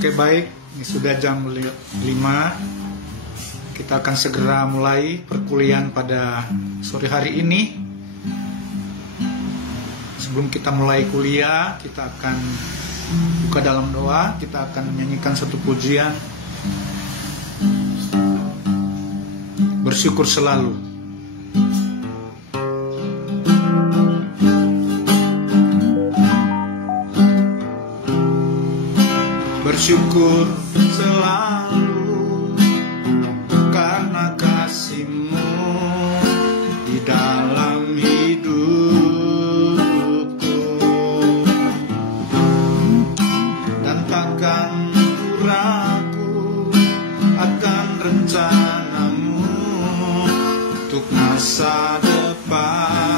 Oke, baik, ini sudah jam 5. Kita akan segera mulai perkuliahan pada sore hari ini. Sebelum kita mulai kuliah, kita akan buka dalam doa. Kita akan menyanyikan satu pujian, bersyukur selalu. Bersyukur selalu karena kasih-Mu di dalam hidupku, dan takkan ku ragu akan rencana-Mu untuk masa depan.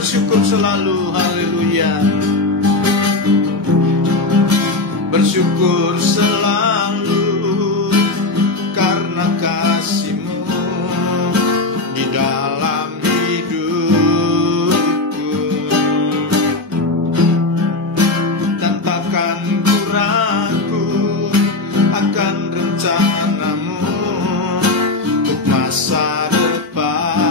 Bersyukur selalu, haleluya. Bersyukur selalu karena kasih-Mu di dalam hidupku, dan takkan ku ragu akan rencana-Mu untuk masa depan.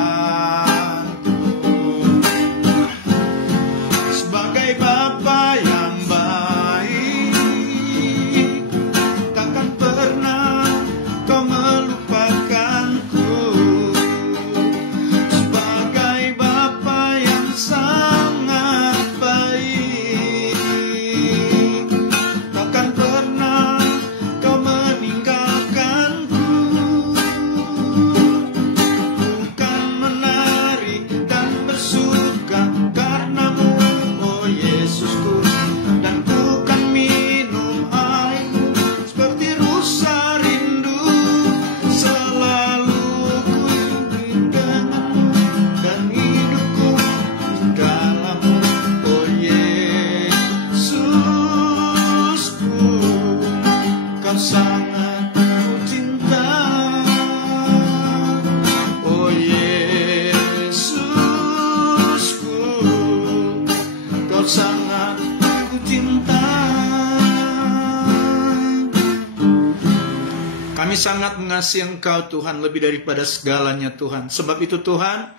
Kami sangat mengasihi Engkau Tuhan lebih daripada segalanya Tuhan. Sebab itu Tuhan,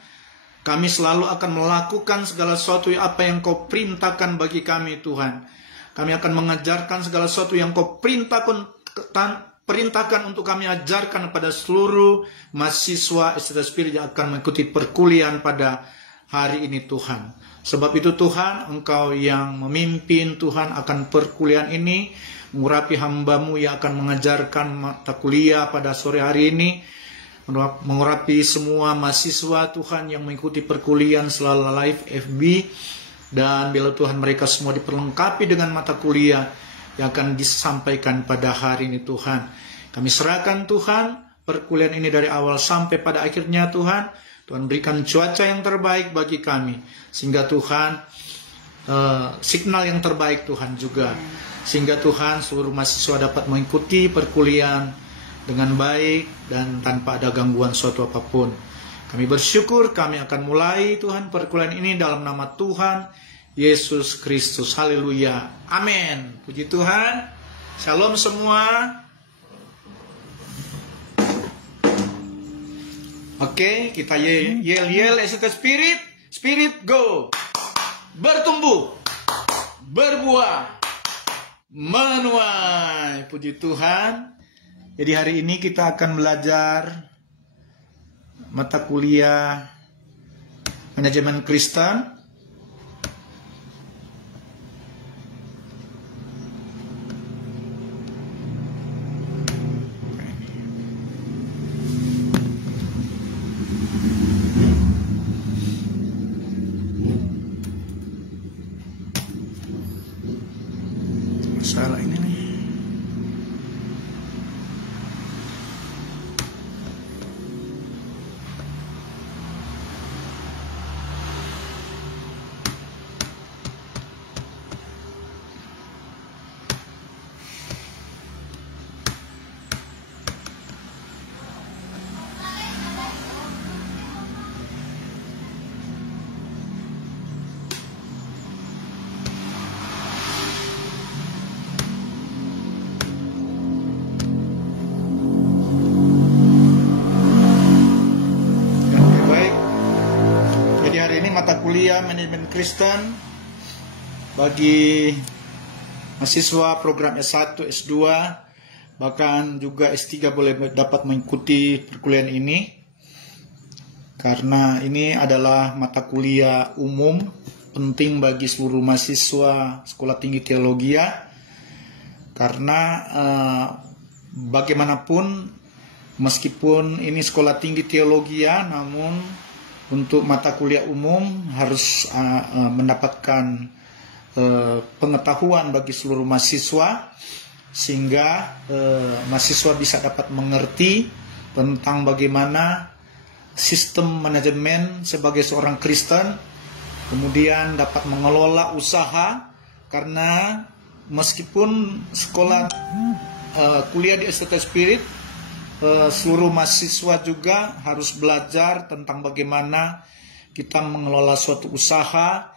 kami selalu akan melakukan segala sesuatu apa yang Kau perintahkan bagi kami Tuhan. Kami akan mengajarkan segala sesuatu yang Kau perintahkan untuk kami ajarkan pada seluruh mahasiswa STT Spirit yang akan mengikuti perkuliahan pada hari ini Tuhan. Sebab itu Tuhan, Engkau yang memimpin Tuhan akan perkuliahan ini, mengurapi hamba-Mu yang akan mengajarkan mata kuliah pada sore hari ini, mengurapi semua mahasiswa Tuhan yang mengikuti perkuliahan selalu live FB, dan bila Tuhan mereka semua diperlengkapi dengan mata kuliah yang akan disampaikan pada hari ini Tuhan. Kami serahkan Tuhan perkuliahan ini dari awal sampai pada akhirnya Tuhan. Tuhan berikan cuaca yang terbaik bagi kami, sehingga Tuhan signal yang terbaik Tuhan juga, sehingga Tuhan seluruh mahasiswa dapat mengikuti perkuliahan dengan baik dan tanpa ada gangguan suatu apapun. Kami bersyukur, kami akan mulai Tuhan perkuliahan ini dalam nama Tuhan Yesus Kristus. Haleluya, amin. Puji Tuhan. Shalom semua. Oke, kita yel STT Spirit. Spirit go. Bertumbuh, berbuah, menuai. Puji Tuhan. Jadi hari ini kita akan belajar mata kuliah manajemen Kristen. Salah ini nih. Mata kuliah manajemen Kristen bagi mahasiswa program S1, S2, bahkan juga S3 boleh dapat mengikuti perkuliahan ini, karena ini adalah mata kuliah umum penting bagi seluruh mahasiswa Sekolah Tinggi Teologi, karena bagaimanapun meskipun ini Sekolah Tinggi Teologi, namun untuk mata kuliah umum harus mendapatkan pengetahuan bagi seluruh mahasiswa, sehingga mahasiswa bisa dapat mengerti tentang bagaimana sistem manajemen sebagai seorang Kristen, kemudian dapat mengelola usaha, karena meskipun sekolah kuliah di STT Spirit, seluruh mahasiswa juga harus belajar tentang bagaimana kita mengelola suatu usaha.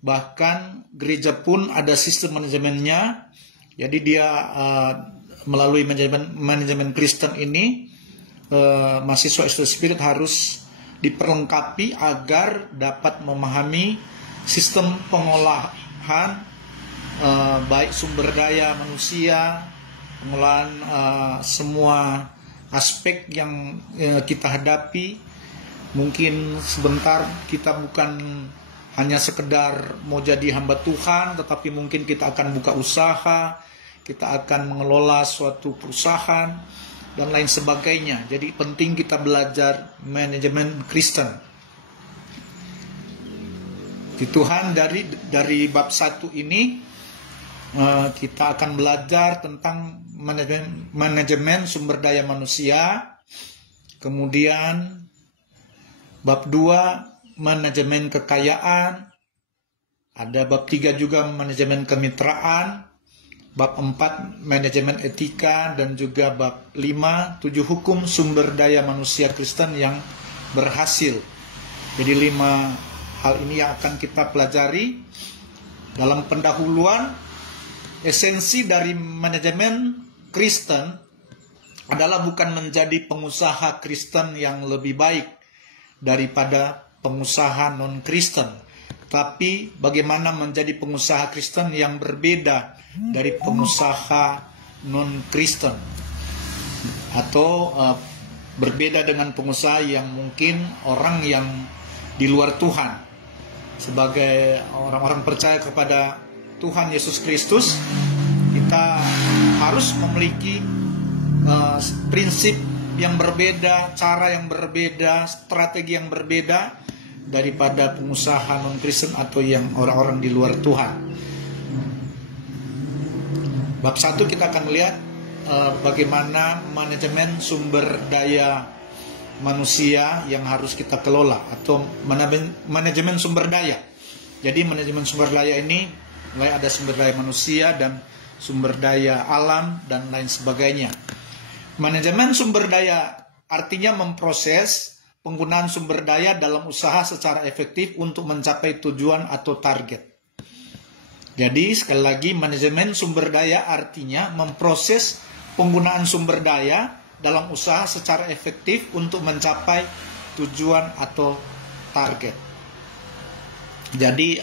Bahkan gereja pun ada sistem manajemennya. Jadi dia melalui manajemen Kristen ini, mahasiswa STT Spirit harus diperlengkapi agar dapat memahami sistem pengolahan, baik sumber daya manusia, pengolahan semua aspek yang kita hadapi. Mungkin sebentar kita bukan hanya sekedar mau jadi hamba Tuhan, tetapi mungkin kita akan buka usaha, kita akan mengelola suatu perusahaan dan lain sebagainya. Jadi penting kita belajar manajemen Kristen. Di Tuhan dari bab 1 ini kita akan belajar tentang manajemen sumber daya manusia. Kemudian bab 2 manajemen kekayaan. Ada bab 3 juga manajemen kemitraan. Bab 4 manajemen etika, dan juga bab 5 7 hukum sumber daya manusia Kristen yang berhasil. Jadi 5 hal ini yang akan kita pelajari. Dalam pendahuluan, esensi dari manajemen Kristen adalah bukan menjadi pengusaha Kristen yang lebih baik daripada pengusaha non-Kristen, tapi bagaimana menjadi pengusaha Kristen yang berbeda dari pengusaha non-Kristen, atau berbeda dengan pengusaha yang mungkin orang yang di luar Tuhan. Sebagai orang-orang percaya kepada Tuhan Yesus Kristus, kita harus memiliki prinsip yang berbeda, cara yang berbeda, strategi yang berbeda daripada pengusaha non-Kristen atau yang orang-orang di luar Tuhan. Bab 1 kita akan melihat bagaimana manajemen sumber daya manusia yang harus kita kelola, atau manajemen sumber daya. Jadi manajemen sumber daya ini mulai ada sumber daya manusia dan sumber daya alam dan lain sebagainya. Manajemen sumber daya artinya memproses penggunaan sumber daya dalam usaha secara efektif untuk mencapai tujuan atau target. Jadi sekali lagi, manajemen sumber daya artinya memproses penggunaan sumber daya dalam usaha secara efektif untuk mencapai tujuan atau target. Jadi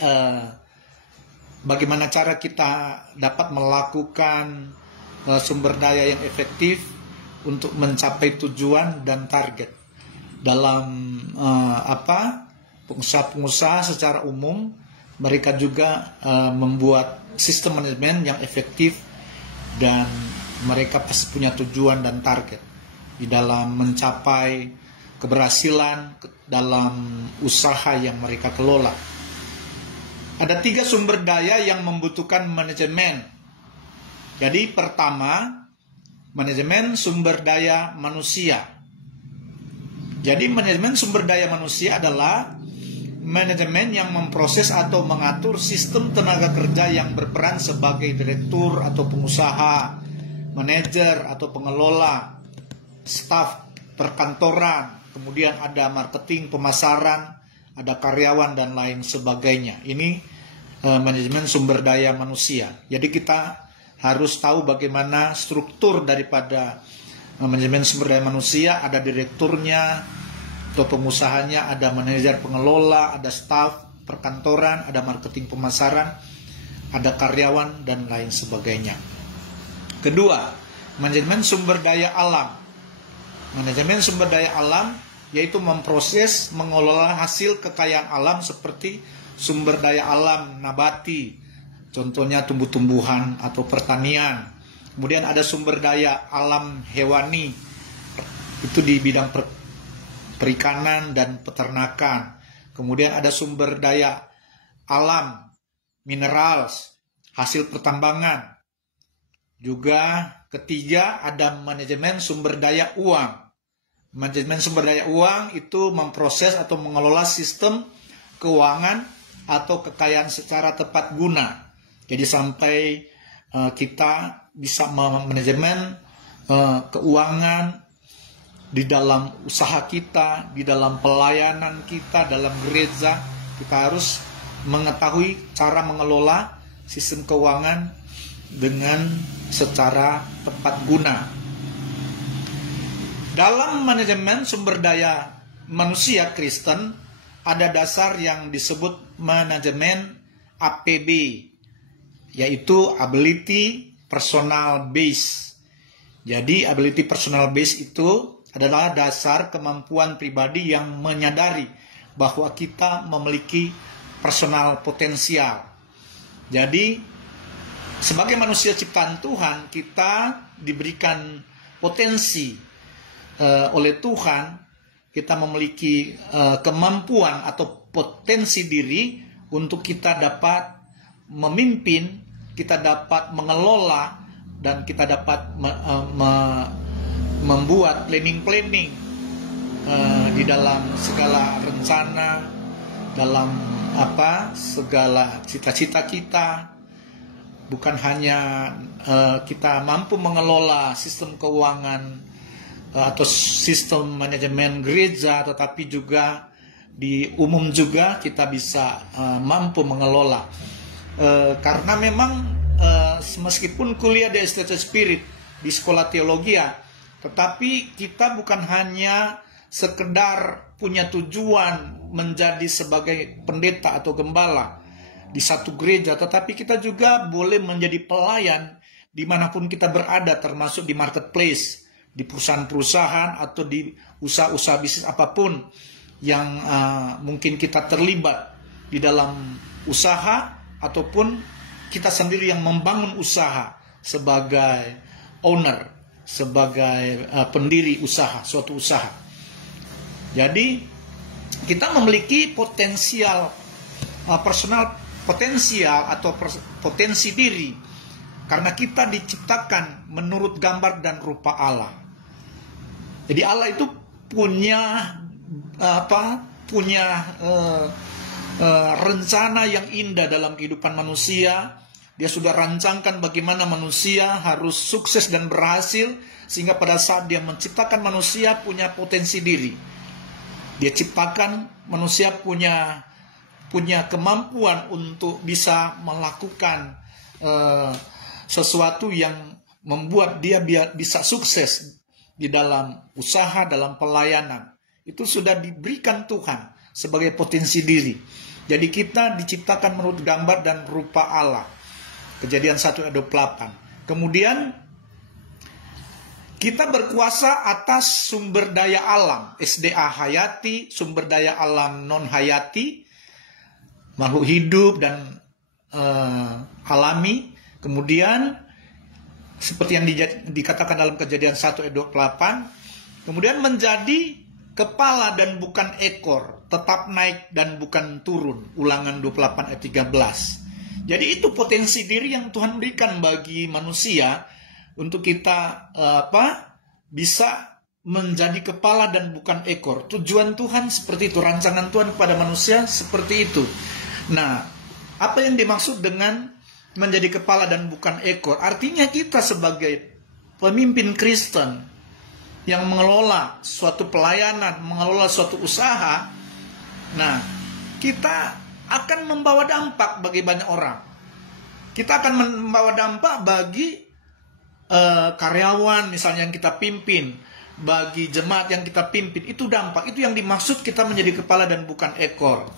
bagaimana cara kita dapat melakukan sumber daya yang efektif untuk mencapai tujuan dan target. Dalam pengusaha-pengusaha secara umum, mereka juga membuat sistem manajemen yang efektif dan mereka pasti punya tujuan dan target di dalam mencapai keberhasilan dalam usaha yang mereka kelola. Ada 3 sumber daya yang membutuhkan manajemen. Jadi pertama, manajemen sumber daya manusia. Jadi manajemen sumber daya manusia adalah manajemen yang memproses atau mengatur sistem tenaga kerja yang berperan sebagai direktur atau pengusaha, manajer atau pengelola, staf perkantoran, kemudian ada marketing, pemasaran, ada karyawan dan lain sebagainya. Ini manajemen sumber daya manusia. Jadi kita harus tahu bagaimana struktur daripada manajemen sumber daya manusia. Ada direkturnya atau pengusahanya, ada manajer pengelola, ada staf perkantoran, ada marketing pemasaran, ada karyawan dan lain sebagainya. Kedua, manajemen sumber daya alam. Manajemen sumber daya alam yaitu memproses, mengelola hasil kekayaan alam seperti sumber daya alam nabati, contohnya tumbuh-tumbuhan atau pertanian. Kemudian ada sumber daya alam hewani, itu di bidang perikanan dan peternakan. Kemudian ada sumber daya alam mineral, hasil pertambangan. Juga ketiga ada manajemen sumber daya uang. Manajemen sumber daya uang itu memproses atau mengelola sistem keuangan atau kekayaan secara tepat guna. Jadi sampai kita bisa manajemen keuangan di dalam usaha kita, di dalam pelayanan kita, dalam gereja, kita harus mengetahui cara mengelola sistem keuangan dengan secara tepat guna. Dalam manajemen sumber daya manusia Kristen, ada dasar yang disebut manajemen APB, yaitu Ability Personal Base. Jadi Ability Personal Base itu adalah dasar kemampuan pribadi yang menyadari bahwa kita memiliki personal potensial. Jadi sebagai manusia ciptaan Tuhan, kita diberikan potensi oleh Tuhan. Kita memiliki kemampuan atau potensi diri untuk kita dapat memimpin, kita dapat mengelola, dan kita dapat membuat planning di dalam segala rencana, dalam segala cita-cita kita. Bukan hanya kita mampu mengelola sistem keuangan atau sistem manajemen gereja, tetapi juga di umum juga kita bisa mampu mengelola. Karena memang meskipun kuliah di Estetik Spirit, di sekolah teologi, tetapi kita bukan hanya sekedar punya tujuan menjadi sebagai pendeta atau gembala di satu gereja, tetapi kita juga boleh menjadi pelayan dimanapun kita berada, termasuk di marketplace, di perusahaan-perusahaan atau di usaha-usaha bisnis apapun yang mungkin kita terlibat di dalam usaha, ataupun kita sendiri yang membangun usaha sebagai owner, sebagai pendiri usaha, suatu usaha. Jadi kita memiliki potensial personal potensial atau potensi diri karena kita diciptakan menurut gambar dan rupa Allah. Jadi Allah itu punya rencana yang indah dalam kehidupan manusia. Dia sudah rancangkan bagaimana manusia harus sukses dan berhasil, sehingga pada saat dia menciptakan manusia punya potensi diri. Dia ciptakan manusia punya kemampuan untuk bisa melakukan sesuatu yang membuat dia bisa sukses di dalam usaha, dalam pelayanan. Itu sudah diberikan Tuhan sebagai potensi diri. Jadi kita diciptakan menurut gambar dan rupa Allah. Kejadian 1 ayat 28. Kemudian kita berkuasa atas sumber daya alam, SDA hayati, sumber daya alam non hayati, makhluk hidup dan alami. Kemudian seperti yang dikatakan dalam Kejadian 1 ayat 28, kemudian menjadi kepala dan bukan ekor, tetap naik dan bukan turun. Ulangan 28 ayat 13. Jadi itu potensi diri yang Tuhan berikan bagi manusia untuk kita bisa menjadi kepala dan bukan ekor. Tujuan Tuhan seperti itu, rancangan Tuhan kepada manusia seperti itu. Nah, apa yang dimaksud dengan menjadi kepala dan bukan ekor? Artinya kita sebagai pemimpin Kristen yang mengelola suatu pelayanan, mengelola suatu usaha, nah, kita akan membawa dampak bagi banyak orang. Kita akan membawa dampak bagi karyawan misalnya yang kita pimpin, bagi jemaat yang kita pimpin. Itu dampak, itu yang dimaksud kita menjadi kepala dan bukan ekor.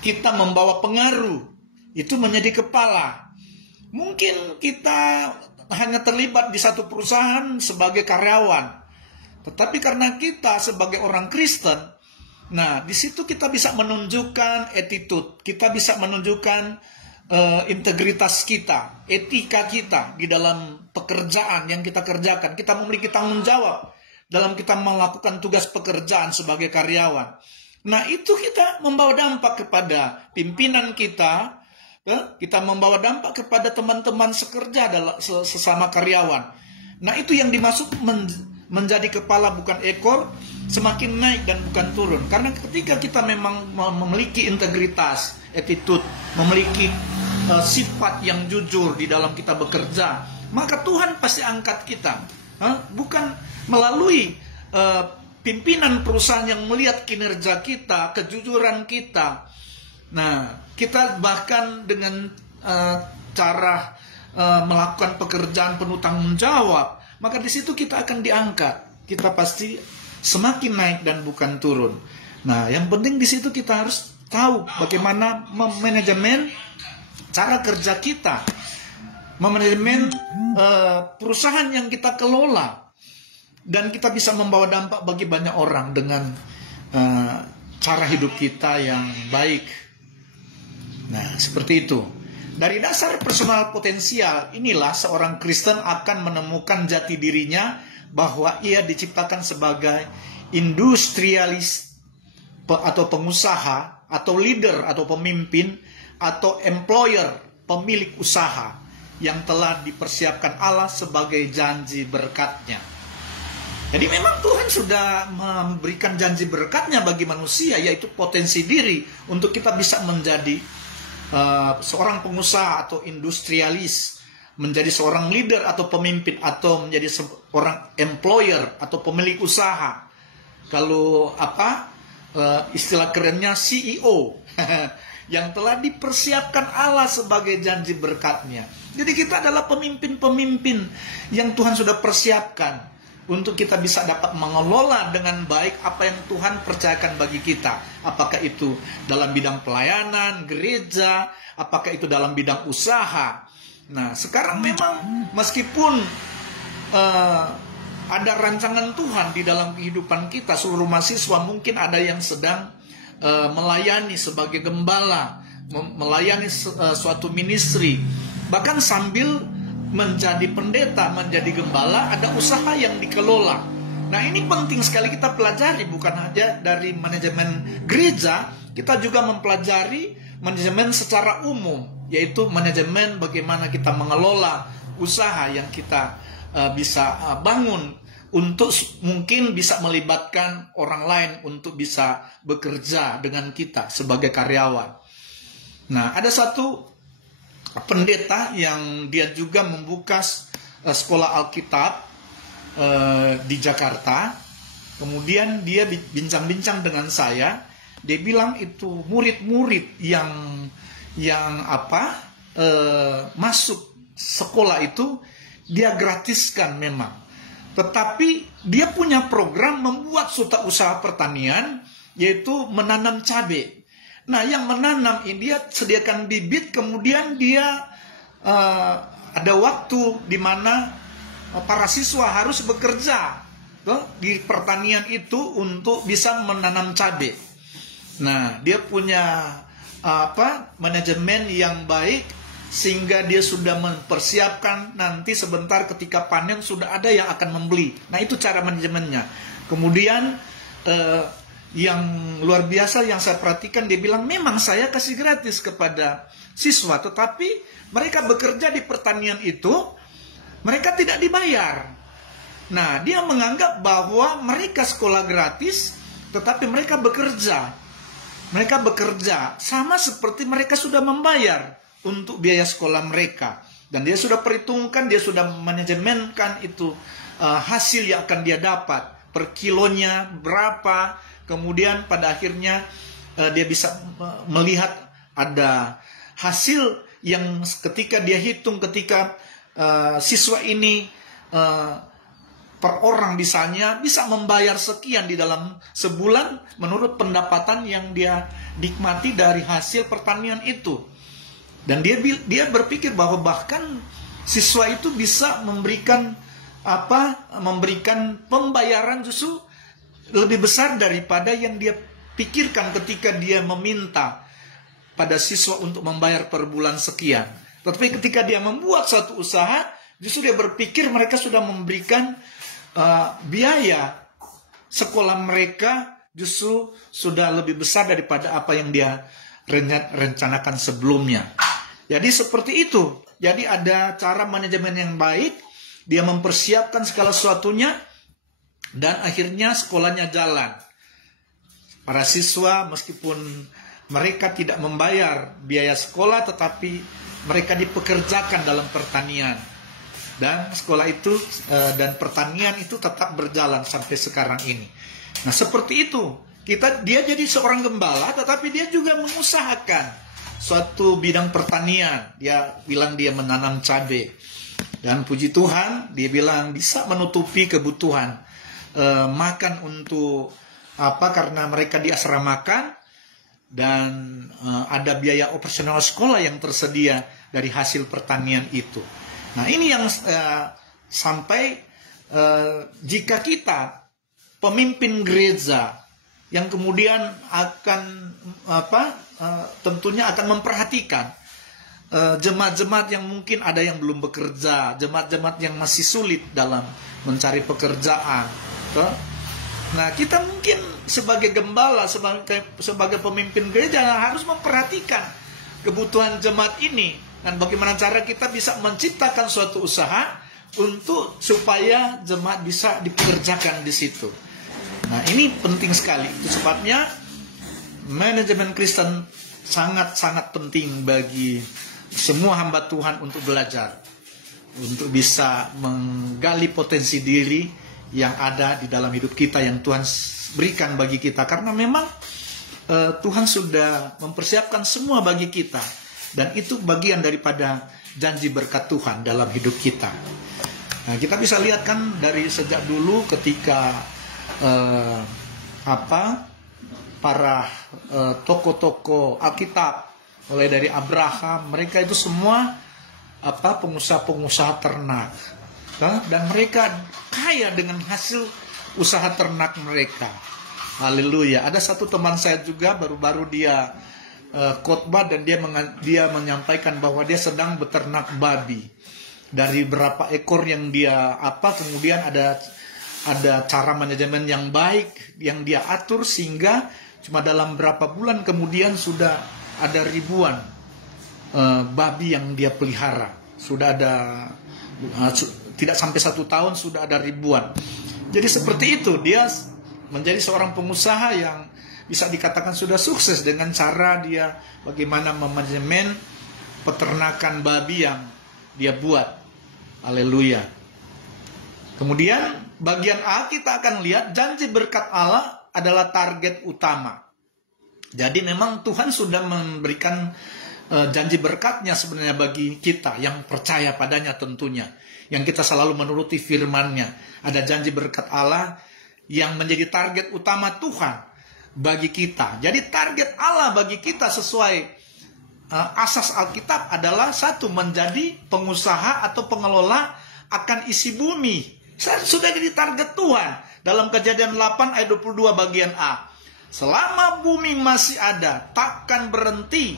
Kita membawa pengaruh, itu menjadi kepala. Mungkin kita hanya terlibat di satu perusahaan sebagai karyawan, tetapi karena kita sebagai orang Kristen, nah di situ kita bisa menunjukkan attitude, kita bisa menunjukkan integritas kita, etika kita di dalam pekerjaan yang kita kerjakan. Kita memiliki tanggung jawab dalam kita melakukan tugas pekerjaan sebagai karyawan. Nah, itu kita membawa dampak kepada pimpinan kita, kita membawa dampak kepada teman-teman sekerja sesama karyawan. Nah, itu yang dimaksud menjadi kepala bukan ekor, semakin naik dan bukan turun. Karena ketika kita memang memiliki integritas, attitude, memiliki sifat yang jujur di dalam kita bekerja, maka Tuhan pasti angkat kita. Bukan melalui pimpinan perusahaan yang melihat kinerja kita, kejujuran kita. Nah, kita bahkan dengan cara melakukan pekerjaan penuh tanggung jawab, maka di situ kita akan diangkat. Kita pasti semakin naik dan bukan turun. Nah, yang penting di situ kita harus tahu bagaimana memanajemen cara kerja kita, memanajemen perusahaan yang kita kelola, dan kita bisa membawa dampak bagi banyak orang dengan cara hidup kita yang baik. Nah, seperti itu. Dari dasar personal potensial inilah seorang Kristen akan menemukan jati dirinya bahwa ia diciptakan sebagai industrialis atau pengusaha atau leader atau pemimpin atau employer, pemilik usaha yang telah dipersiapkan Allah sebagai janji berkat-Nya. Jadi memang Tuhan sudah memberikan janji berkat-Nya bagi manusia, yaitu potensi diri untuk kita bisa menjadi seorang pengusaha atau industrialis, menjadi seorang leader atau pemimpin, atau menjadi seorang employer atau pemilik usaha. Kalau istilah kerennya CEO yang telah dipersiapkan Allah sebagai janji berkat-Nya. Jadi kita adalah pemimpin-pemimpin yang Tuhan sudah persiapkan untuk kita bisa dapat mengelola dengan baik apa yang Tuhan percayakan bagi kita. Apakah itu dalam bidang pelayanan, gereja, apakah itu dalam bidang usaha. Nah, sekarang memang meskipun ada rancangan Tuhan di dalam kehidupan kita, seluruh mahasiswa mungkin ada yang sedang melayani sebagai gembala, melayani suatu ministry, bahkan sambil menjadi pendeta, menjadi gembala, ada usaha yang dikelola. Nah, ini penting sekali kita pelajari, bukan hanya dari manajemen gereja, kita juga mempelajari manajemen secara umum, yaitu manajemen bagaimana kita mengelola usaha yang kita bisa bangun untuk mungkin bisa melibatkan orang lain untuk bisa bekerja dengan kita sebagai karyawan. Nah, ada satu pendeta yang dia juga membuka sekolah Alkitab di Jakarta. Kemudian dia bincang-bincang dengan saya. Dia bilang itu murid-murid yang masuk sekolah itu dia gratiskan memang. Tetapi dia punya program membuat suatu usaha pertanian, yaitu menanam cabai. Nah, yang menanam ini dia sediakan bibit, kemudian dia ada waktu di mana para siswa harus bekerja di pertanian itu untuk bisa menanam cabai. Nah, dia punya manajemen yang baik sehingga dia sudah mempersiapkan nanti sebentar ketika panen sudah ada yang akan membeli. Nah, itu cara manajemennya. Kemudian yang luar biasa yang saya perhatikan, dia bilang memang saya kasih gratis kepada siswa, tetapi mereka bekerja di pertanian itu, mereka tidak dibayar. Nah, dia menganggap bahwa mereka sekolah gratis, tetapi mereka bekerja. Mereka bekerja sama seperti mereka sudah membayar untuk biaya sekolah mereka. Dan dia sudah perhitungkan, dia sudah manajemenkan itu hasil yang akan dia dapat. Per kilonya berapa, kemudian pada akhirnya dia bisa melihat ada hasil yang ketika dia hitung, ketika siswa ini per orang misalnya bisa membayar sekian di dalam sebulan menurut pendapatan yang dia nikmati dari hasil pertanian itu. Dan dia berpikir bahwa bahkan siswa itu bisa memberikan pembayaran justru lebih besar daripada yang dia pikirkan ketika dia meminta pada siswa untuk membayar per bulan sekian. Tetapi ketika dia membuat suatu usaha, justru dia berpikir mereka sudah memberikan biaya sekolah mereka justru sudah lebih besar daripada apa yang dia rencanakan sebelumnya. Jadi seperti itu. Jadi ada cara manajemen yang baik, dia mempersiapkan segala sesuatunya, dan akhirnya sekolahnya jalan. Para siswa meskipun mereka tidak membayar biaya sekolah, tetapi mereka dipekerjakan dalam pertanian. Dan sekolah itu dan pertanian itu tetap berjalan sampai sekarang ini. Nah, seperti itu. Dia jadi seorang gembala, tetapi dia juga mengusahakan suatu bidang pertanian. Dia bilang dia menanam cabai. Dan puji Tuhan, dia bilang bisa menutupi kebutuhan makan untuk karena mereka diasramakan, dan ada biaya operasional sekolah yang tersedia dari hasil pertanian itu. Nah, ini yang sampai jika kita pemimpin gereja yang kemudian akan tentunya akan memperhatikan jemaat-jemaat yang mungkin ada yang belum bekerja, jemaat-jemaat yang masih sulit dalam mencari pekerjaan. Nah, kita mungkin sebagai gembala, sebagai pemimpin gereja harus memperhatikan kebutuhan jemaat ini, dan bagaimana cara kita bisa menciptakan suatu usaha untuk supaya jemaat bisa dipekerjakan di situ. Nah, ini penting sekali. Itu sebabnya manajemen Kristen sangat-sangat penting bagi semua hamba Tuhan untuk belajar, untuk bisa menggali potensi diri yang ada di dalam hidup kita, yang Tuhan berikan bagi kita. Karena memang Tuhan sudah mempersiapkan semua bagi kita, dan itu bagian daripada janji berkat Tuhan dalam hidup kita. Nah, kita bisa lihat kan dari sejak dulu ketika para tokoh-tokoh Alkitab, mulai dari Abraham, mereka itu semua pengusaha-pengusaha ternak. Dan mereka kaya dengan hasil usaha ternak mereka. Haleluya. Ada satu teman saya juga baru-baru dia khotbah, dan dia menyampaikan bahwa dia sedang beternak babi. Dari berapa ekor yang dia kemudian ada cara manajemen yang baik yang dia atur, sehingga cuma dalam berapa bulan kemudian sudah ada ribuan babi yang dia pelihara. Sudah ada tidak sampai 1 tahun sudah ada ribuan. Jadi seperti itu, dia menjadi seorang pengusaha yang bisa dikatakan sudah sukses dengan cara dia bagaimana memanajemen peternakan babi yang dia buat. Haleluya. Kemudian bagian A kita akan lihat janji berkat Allah adalah target utama. Jadi memang Tuhan sudah memberikan janji berkatnya sebenarnya bagi kita yang percaya padanya tentunya. Yang kita selalu menuruti firman-Nya. Ada janji berkat Allah yang menjadi target utama Tuhan. bagi kita. Jadi target Allah bagi kita sesuai asas Alkitab adalah satu, menjadi pengusaha atau pengelola akan isi bumi. Sudah jadi target Tuhan. Dalam Kejadian 8 ayat 22 bagian A. Selama bumi masih ada, takkan berhenti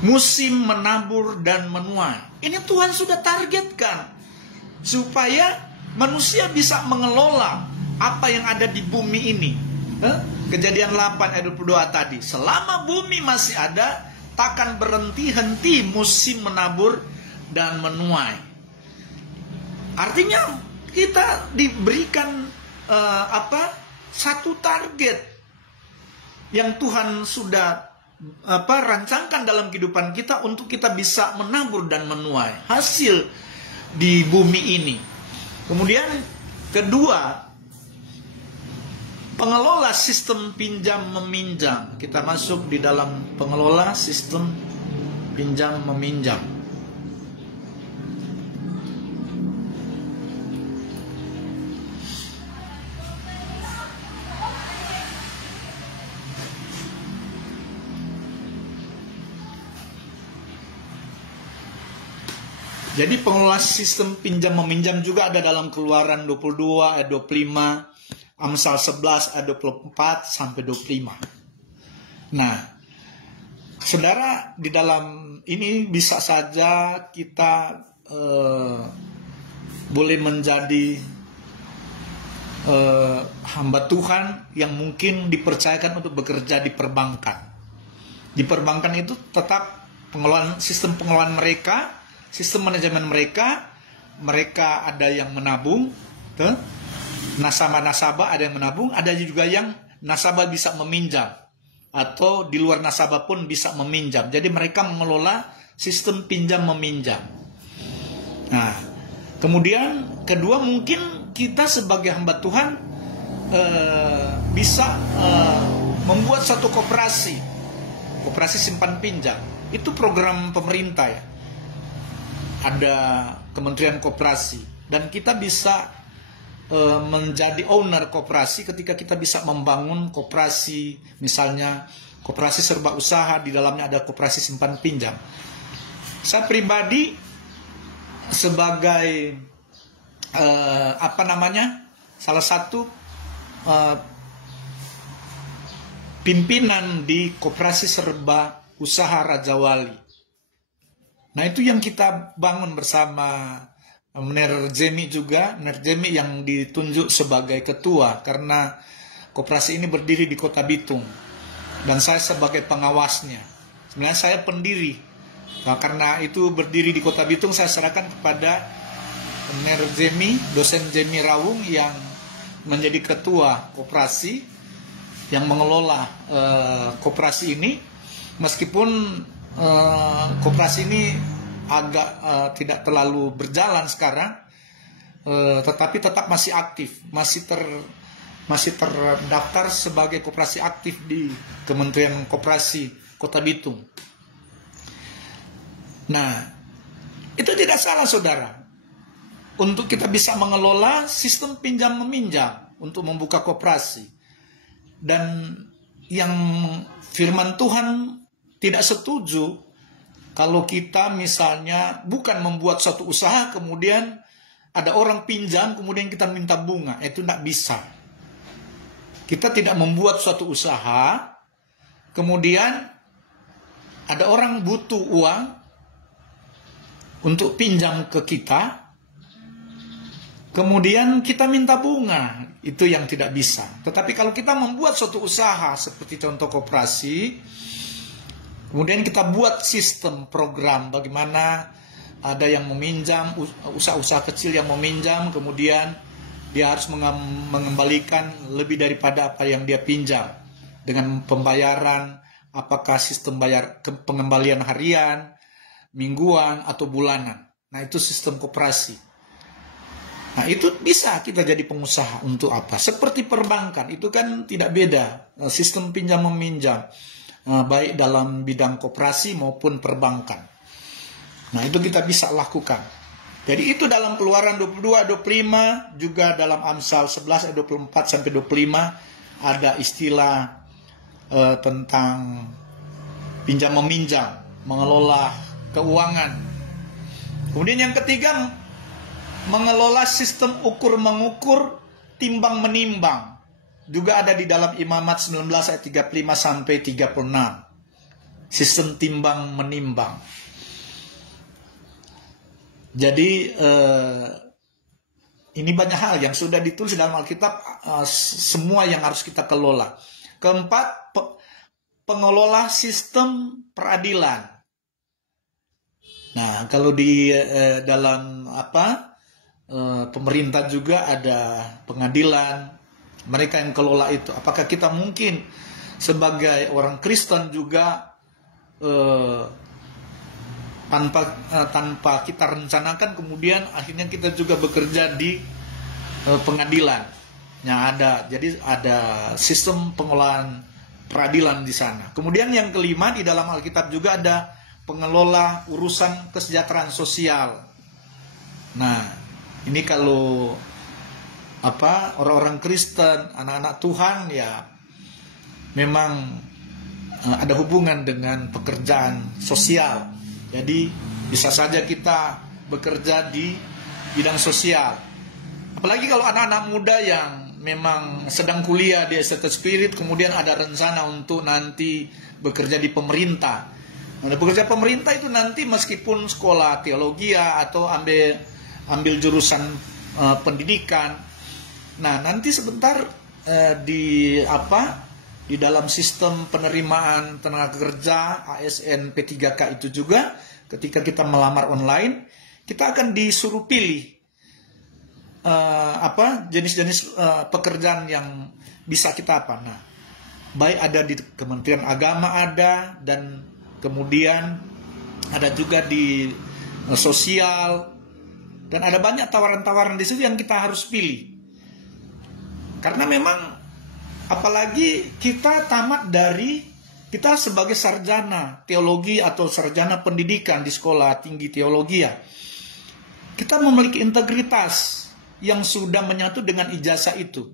musim menabur dan menuai. Ini Tuhan sudah targetkan. Supaya manusia bisa mengelola apa yang ada di bumi ini. Kejadian 8 ayat 22 tadi. Selama bumi masih ada, takkan berhenti-henti musim menabur dan menuai. Artinya kita diberikan satu target yang Tuhan sudah rancangkan dalam kehidupan kita untuk kita bisa menabur dan menuai hasil di bumi ini. Kemudian kedua, pengelola sistem pinjam meminjam. Kita masuk di dalam pengelola sistem pinjam meminjam. Jadi pengelola sistem pinjam meminjam juga ada dalam Keluaran 22 ayat 25, Amsal 11 ayat 24 sampai 25. Nah, saudara, di dalam ini bisa saja kita boleh menjadi hamba Tuhan yang mungkin dipercayakan untuk bekerja di perbankan. Di perbankan itu tetap sistem pengelolaan mereka, sistem manajemen mereka ada yang menabung, nasabah ada yang menabung, ada juga yang nasabah bisa meminjam, atau di luar nasabah pun bisa meminjam. Jadi mereka mengelola sistem pinjam meminjam. Nah, kemudian kedua, mungkin kita sebagai hamba Tuhan bisa membuat satu koperasi simpan pinjam. Itu program pemerintah ya. Ada Kementerian Koperasi, dan kita bisa menjadi owner koperasi ketika kita bisa membangun koperasi, misalnya koperasi serba usaha, di dalamnya ada koperasi simpan pinjam. Saya pribadi sebagai salah satu pimpinan di koperasi serba usaha Raja Wali. Nah, itu yang kita bangun bersama Mner Jemi juga, Mner Jemi yang ditunjuk sebagai ketua, karena koperasi ini berdiri di Kota Bitung dan saya sebagai pengawasnya. Sebenarnya saya pendiri. Nah, karena itu berdiri di Kota Bitung, saya serahkan kepada Mner Jemi, dosen Jemi Rawung yang menjadi ketua koperasi yang mengelola koperasi ini. Meskipun koperasi ini agak tidak terlalu berjalan sekarang, tetapi tetap masih aktif, masih terdaftar sebagai koperasi aktif di Kementerian Koperasi Kota Bitung. Nah, itu tidak salah saudara, untuk kita bisa mengelola sistem pinjam meminjam untuk membuka koperasi. Dan yang firman Tuhan tidak setuju kalau kita misalnya bukan membuat suatu usaha, kemudian ada orang pinjam, kemudian kita minta bunga. Itu tidak bisa. Kita tidak membuat suatu usaha, kemudian ada orang butuh uang untuk pinjam ke kita, kemudian kita minta bunga. Itu yang tidak bisa. Tetapi kalau kita membuat suatu usaha, seperti contoh koperasi, kemudian kita buat sistem program bagaimana ada yang meminjam, usaha-usaha kecil yang meminjam, kemudian dia harus mengembalikan lebih daripada apa yang dia pinjam dengan pembayaran, apakah sistem pengembalian harian, mingguan, atau bulanan. Nah, itu sistem koperasi. Nah, itu bisa kita jadi pengusaha untuk apa? Seperti perbankan, itu kan tidak beda. Sistem pinjam meminjam, baik dalam bidang koperasi maupun perbankan. Nah, itu kita bisa lakukan. Jadi itu dalam Keluaran 22, 25, juga dalam Amsal 11, 24 sampai 25 ada istilah tentang pinjam meminjam, mengelola keuangan. Kemudian yang ketiga, mengelola sistem ukur mengukur, timbang menimbang. Juga ada di dalam Imamat 19 ayat 35 sampai 36. Sistem timbang menimbang. Jadi ini banyak hal yang sudah ditulis dalam Alkitab, semua yang harus kita kelola. Keempat, pengelola sistem peradilan. Nah, kalau di dalam pemerintah juga ada pengadilan, mereka yang kelola itu. Apakah kita mungkin sebagai orang Kristen juga tanpa kita rencanakan, kemudian akhirnya kita juga bekerja di pengadilan yang ada. Jadi ada sistem pengolahan peradilan di sana. Kemudian yang kelima, di dalam Alkitab juga ada pengelola urusan kesejahteraan sosial. Nah, ini kalau orang-orang Kristen, anak-anak Tuhan, ya memang ada hubungan dengan pekerjaan sosial. Jadi bisa saja kita bekerja di bidang sosial. Apalagi kalau anak-anak muda yang memang sedang kuliah di Estate Spirit, kemudian ada rencana untuk nanti bekerja di pemerintah. Nah, bekerja pemerintah itu nanti meskipun sekolah teologi atau ambil jurusan pendidikan. Nah, nanti sebentar di dalam sistem penerimaan tenaga kerja ASN P3K itu juga, ketika kita melamar online, kita akan disuruh pilih jenis-jenis pekerjaan yang bisa kita Nah, baik ada di Kementerian Agama ada, dan kemudian ada juga di sosial, dan ada banyak tawaran-tawaran di situ yang kita harus pilih. Karena memang apalagi kita kita sebagai sarjana teologi atau sarjana pendidikan di sekolah tinggi teologi, kita memiliki integritas yang sudah menyatu dengan ijazah itu,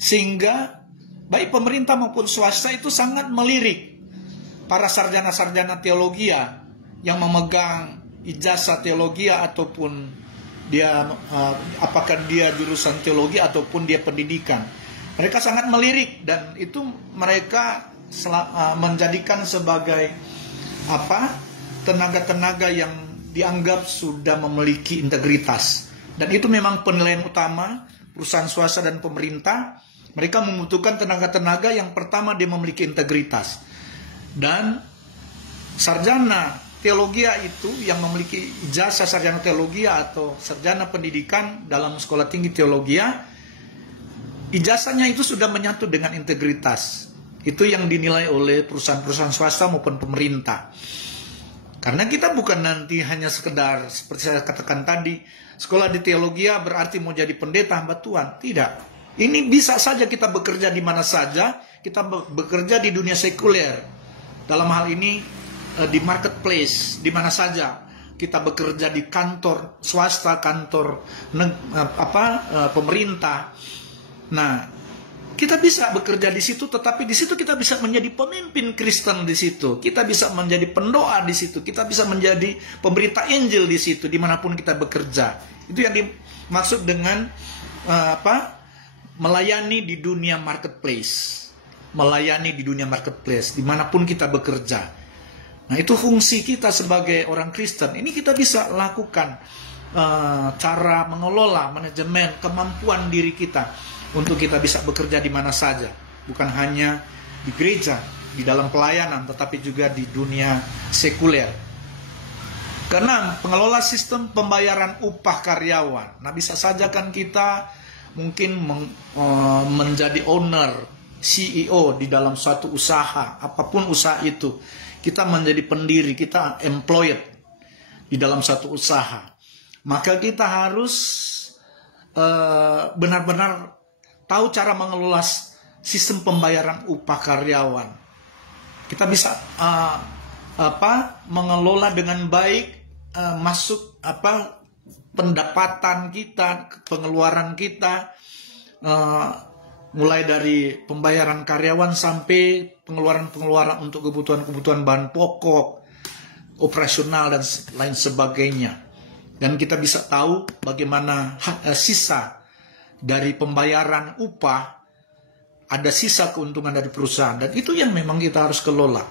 sehingga baik pemerintah maupun swasta itu sangat melirik para sarjana-sarjana teologi yang memegang ijazah teologi ataupun dia apakah dia jurusan teologi ataupun dia pendidikan. Mereka sangat melirik, dan itu mereka menjadikan sebagai tenaga-tenaga yang dianggap sudah memiliki integritas. Dan itu memang penilaian utama perusahaan swasta dan pemerintah. Mereka membutuhkan tenaga-tenaga yang pertama dia memiliki integritas. Dan sarjana teologi itu yang memiliki ijazah sarjana teologi atau sarjana pendidikan dalam sekolah tinggi teologi, ijazahnya itu sudah menyatu dengan integritas. Itu yang dinilai oleh perusahaan-perusahaan swasta maupun pemerintah. Karena kita bukan nanti hanya sekedar, seperti saya katakan tadi, sekolah di teologi berarti mau jadi pendeta hamba Tuhan. Tidak. Ini bisa saja kita bekerja di mana saja, kita bekerja di dunia sekuler. Dalam hal ini di marketplace, di mana saja kita bekerja, di kantor swasta, kantor pemerintah. Nah, kita bisa bekerja di situ, tetapi di situ kita bisa menjadi pemimpin Kristen di situ. Kita bisa menjadi pendoa di situ. Kita bisa menjadi pemberita Injil di situ, dimanapun kita bekerja. Itu yang dimaksud dengan melayani di dunia marketplace. Melayani di dunia marketplace, dimanapun kita bekerja. Nah, itu fungsi kita sebagai orang Kristen. Ini kita bisa lakukan cara mengelola, manajemen, kemampuan diri kita untuk kita bisa bekerja di mana saja. Bukan hanya di gereja, di dalam pelayanan, tetapi juga di dunia sekuler. Keenam, pengelola sistem pembayaran upah karyawan. Nah, bisa saja kan kita mungkin menjadi owner, CEO di dalam suatu usaha, apapun usaha itu. Kita menjadi pendiri, kita employed di dalam satu usaha. Maka kita harus benar-benar tahu cara mengelola sistem pembayaran upah karyawan. Kita bisa mengelola dengan baik masuk pendapatan kita, pengeluaran kita, mulai dari pembayaran karyawan sampai pengeluaran-pengeluaran untuk kebutuhan-kebutuhan bahan pokok, operasional dan lain sebagainya. Dan kita bisa tahu bagaimana sisa dari pembayaran upah, ada sisa keuntungan dari perusahaan, dan itu yang memang kita harus kelola.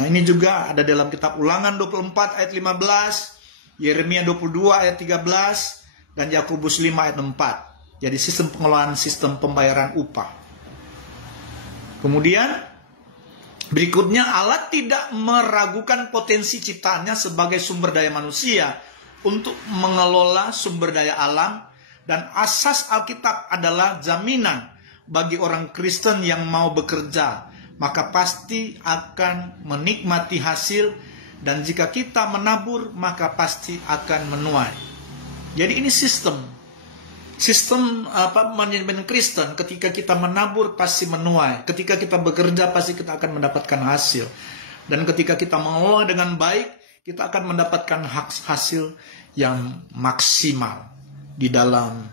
Nah, ini juga ada dalam kitab Ulangan 24 ayat 15, Yeremia 22 ayat 13, dan Yakobus 5 ayat 4. Jadi sistem pengelolaan sistem pembayaran upah. Kemudian berikutnya, Allah tidak meragukan potensi ciptaannya sebagai sumber daya manusia untuk mengelola sumber daya alam, dan asas Alkitab adalah jaminan bagi orang Kristen yang mau bekerja, maka pasti akan menikmati hasil, dan jika kita menabur maka pasti akan menuai. Jadi ini sistem manajemen Kristen. Ketika kita menabur pasti menuai, ketika kita bekerja pasti kita akan mendapatkan hasil, dan ketika kita mengelola dengan baik kita akan mendapatkan hasil yang maksimal di dalam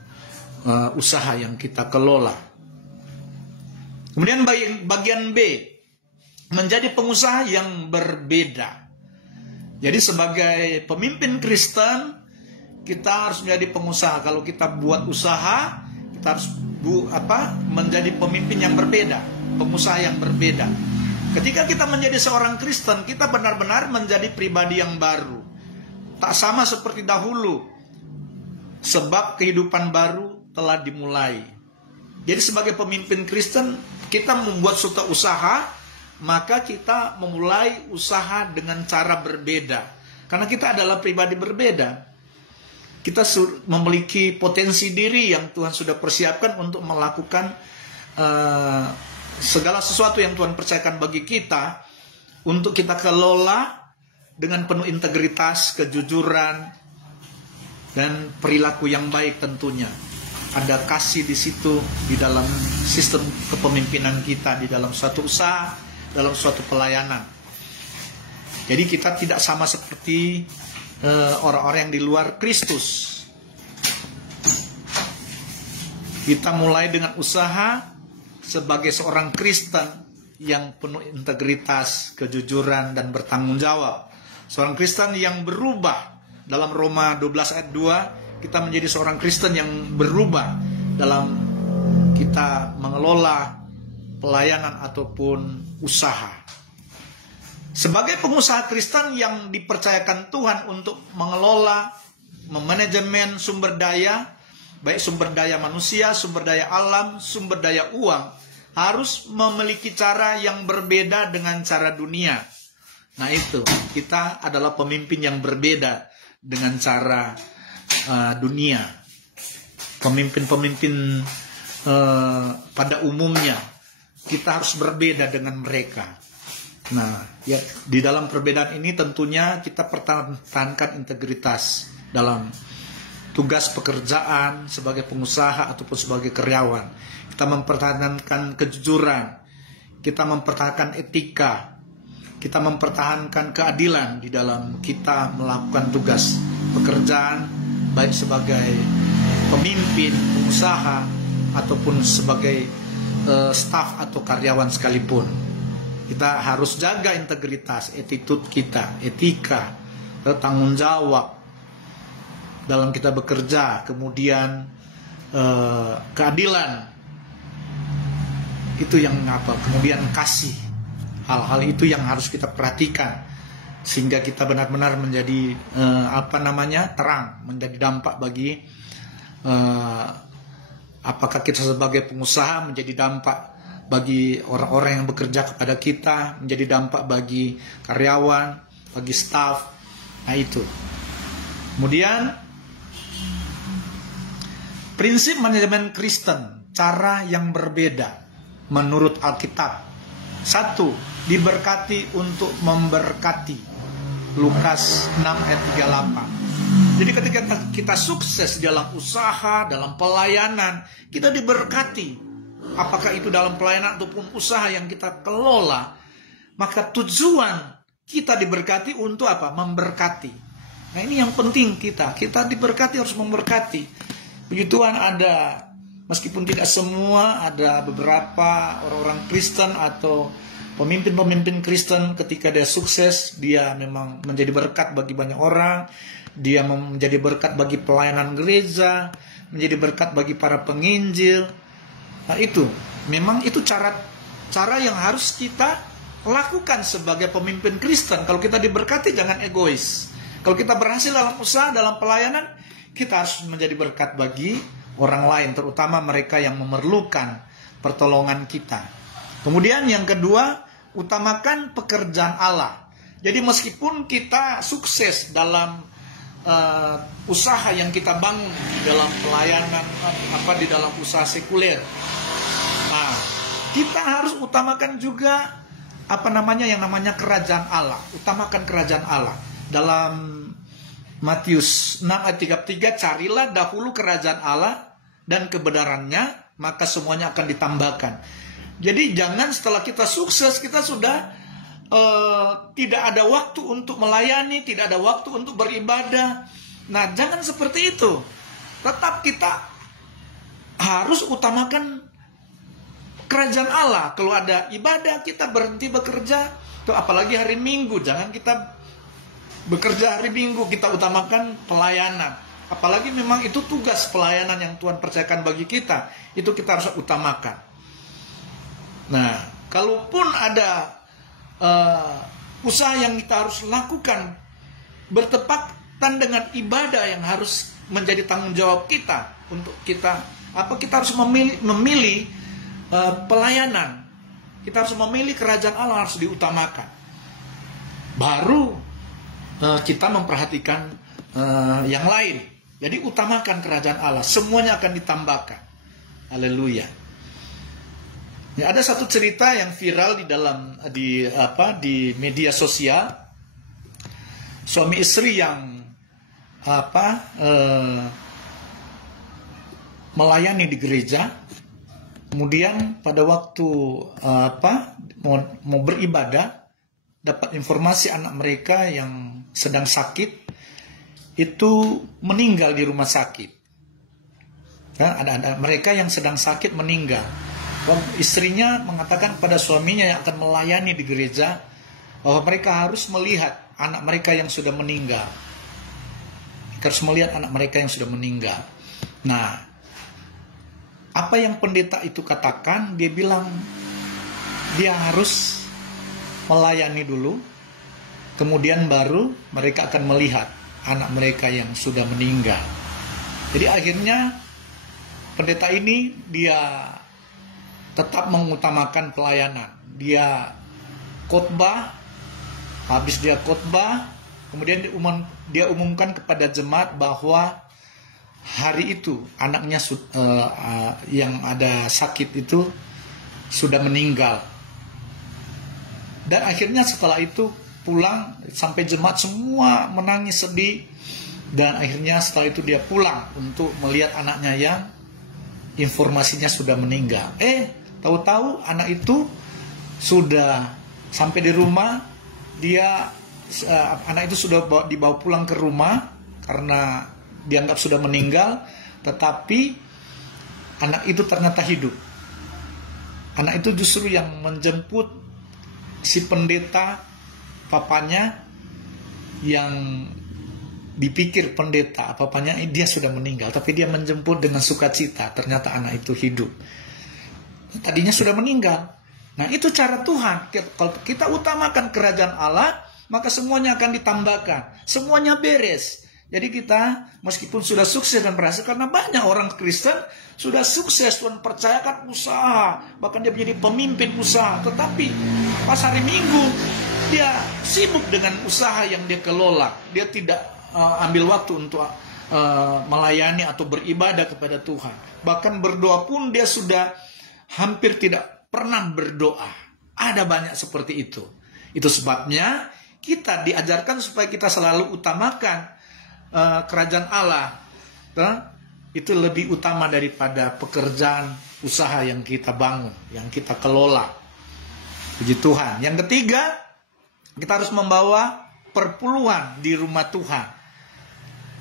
usaha yang kita kelola. Kemudian bagian B, menjadi pengusaha yang berbeda. Jadi sebagai pemimpin Kristen kita harus menjadi pengusaha. Kalau kita buat usaha, kita harus menjadi pemimpin yang berbeda, pengusaha yang berbeda. Ketika kita menjadi seorang Kristen, kita benar-benar menjadi pribadi yang baru, tak sama seperti dahulu, sebab kehidupan baru telah dimulai. Jadi sebagai pemimpin Kristen, kita membuat suatu usaha, maka kita memulai usaha dengan cara berbeda, karena kita adalah pribadi berbeda. Kita memiliki potensi diri yang Tuhan sudah persiapkan untuk melakukan segala sesuatu yang Tuhan percayakan bagi kita, untuk kita kelola dengan penuh integritas, kejujuran, dan perilaku yang baik tentunya. Ada kasih di situ, di dalam sistem kepemimpinan kita, di dalam suatu usaha, dalam suatu pelayanan. Jadi kita tidak sama seperti orang-orang yang di luar Kristus. Kita mulai dengan usaha sebagai seorang Kristen yang penuh integritas, kejujuran, dan bertanggung jawab. Seorang Kristen yang berubah. Dalam Roma 12 ayat 2, kita menjadi seorang Kristen yang berubah dalam kita mengelola pelayanan ataupun usaha. Sebagai pengusaha Kristen yang dipercayakan Tuhan untuk mengelola, memanajemen sumber daya, baik sumber daya manusia, sumber daya alam, sumber daya uang, harus memiliki cara yang berbeda dengan cara dunia. Nah itu, kita adalah pemimpin yang berbeda dengan cara dunia. Pemimpin-pemimpin pada umumnya, kita harus berbeda dengan mereka. Nah, ya, di dalam perbedaan ini tentunya kita pertahankan integritas dalam tugas pekerjaan sebagai pengusaha ataupun sebagai karyawan. Kita mempertahankan kejujuran, kita mempertahankan etika, kita mempertahankan keadilan di dalam kita melakukan tugas pekerjaan, baik sebagai pemimpin, pengusaha, ataupun sebagai staf atau karyawan sekalipun. Kita harus jaga integritas, attitude kita, etika, tanggung jawab dalam kita bekerja, kemudian keadilan, itu yang kemudian kasih, hal-hal itu yang harus kita perhatikan sehingga kita benar-benar menjadi terang, menjadi dampak bagi apakah kita sebagai pengusaha menjadi dampak bagi orang-orang yang bekerja kepada kita, menjadi dampak bagi karyawan, bagi staf. Nah itu. Kemudian prinsip manajemen Kristen, cara yang berbeda menurut Alkitab. 1. Diberkati untuk memberkati. Lukas 6 ayat 38. Jadi ketika kita sukses dalam usaha, dalam pelayanan, kita diberkati. Apakah itu dalam pelayanan ataupun usaha yang kita kelola, maka tujuan kita diberkati untuk apa? Memberkati. Nah ini yang penting kita diberkati harus memberkati. Begitu Tuhan ada meskipun tidak semua, ada beberapa orang-orang Kristen atau pemimpin-pemimpin Kristen ketika dia sukses, dia memang menjadi berkat bagi banyak orang, dia menjadi berkat bagi pelayanan gereja, menjadi berkat bagi para penginjil. Nah itu, memang itu cara yang harus kita lakukan sebagai pemimpin Kristen. Kalau kita diberkati, jangan egois. Kalau kita berhasil dalam usaha, dalam pelayanan, kita harus menjadi berkat bagi orang lain, terutama mereka yang memerlukan pertolongan kita. Kemudian yang kedua, utamakan pekerjaan Allah. Jadi meskipun kita sukses dalam usaha yang kita bangun di dalam pelayanan, di dalam usaha sekuler, nah, kita harus utamakan juga yang namanya kerajaan Allah. Utamakan kerajaan Allah. Dalam Matius 6 ayat 33, carilah dahulu kerajaan Allah dan kebenarannya, maka semuanya akan ditambahkan. Jadi jangan setelah kita sukses, kita sudah tidak ada waktu untuk melayani, tidak ada waktu untuk beribadah. Nah, jangan seperti itu. Tetap kita harus utamakan kerajaan Allah. Kalau ada ibadah, kita berhenti bekerja. Tuh, apalagi hari Minggu, jangan kita bekerja hari Minggu, kita utamakan pelayanan. Apalagi memang itu tugas pelayanan yang Tuhan percayakan bagi kita. Itu kita harus utamakan. Nah, kalaupun ada usaha yang kita harus lakukan bertepatan dengan ibadah yang harus menjadi tanggung jawab kita, untuk kita harus memilih pelayanan. Kita harus memilih kerajaan Allah, harus diutamakan. Baru kita memperhatikan yang lain. Jadi utamakan kerajaan Allah, semuanya akan ditambahkan. Haleluya. Ya, ada satu cerita yang viral di media sosial. Suami istri yang melayani di gereja. Kemudian pada waktu mau beribadah, dapat informasi anak mereka yang sedang sakit itu meninggal di rumah sakit. Nah, ada mereka yang sedang sakit meninggal. Istrinya mengatakan pada suaminya yang akan melayani di gereja bahwa mereka harus melihat anak mereka yang sudah meninggal. Harus melihat anak mereka yang sudah meninggal. Nah, apa yang pendeta itu katakan, dia bilang dia harus melayani dulu, kemudian baru mereka akan melihat anak mereka yang sudah meninggal. Jadi akhirnya pendeta ini dia tetap mengutamakan pelayanan. Dia khotbah, habis dia khotbah, kemudian dia umumkan kepada jemaat bahwa hari itu anaknya yang ada sakit itu sudah meninggal. Dan akhirnya setelah itu pulang, sampai jemaat semua menangis sedih. Dan akhirnya setelah itu dia pulang untuk melihat anaknya yang informasinya sudah meninggal. Tahu-tahu anak itu sudah sampai di rumah, anak itu sudah dibawa pulang ke rumah karena dianggap sudah meninggal, tetapi anak itu ternyata hidup. Anak itu justru yang menjemput si pendeta, papanya, yang dipikir pendeta, papanya dia sudah meninggal, tapi dia menjemput dengan sukacita, ternyata anak itu hidup. Tadinya sudah meninggal. Nah, itu cara Tuhan. Kalau kita utamakan kerajaan Allah, maka semuanya akan ditambahkan. Semuanya beres. Jadi kita meskipun sudah sukses dan berhasil, karena banyak orang Kristen sudah sukses, Tuhan percayakan usaha, bahkan dia menjadi pemimpin usaha, tetapi pas hari Minggu dia sibuk dengan usaha yang dia kelola. Dia tidak ambil waktu untuk melayani atau beribadah kepada Tuhan. Bahkan berdoa pun dia sudah hampir tidak pernah berdoa. Ada banyak seperti itu. Itu sebabnya kita diajarkan supaya kita selalu utamakan kerajaan Allah. Itu lebih utama daripada pekerjaan usaha yang kita bangun, yang kita kelola. Puji Tuhan. Yang ketiga, kita harus membawa perpuluhan di rumah Tuhan.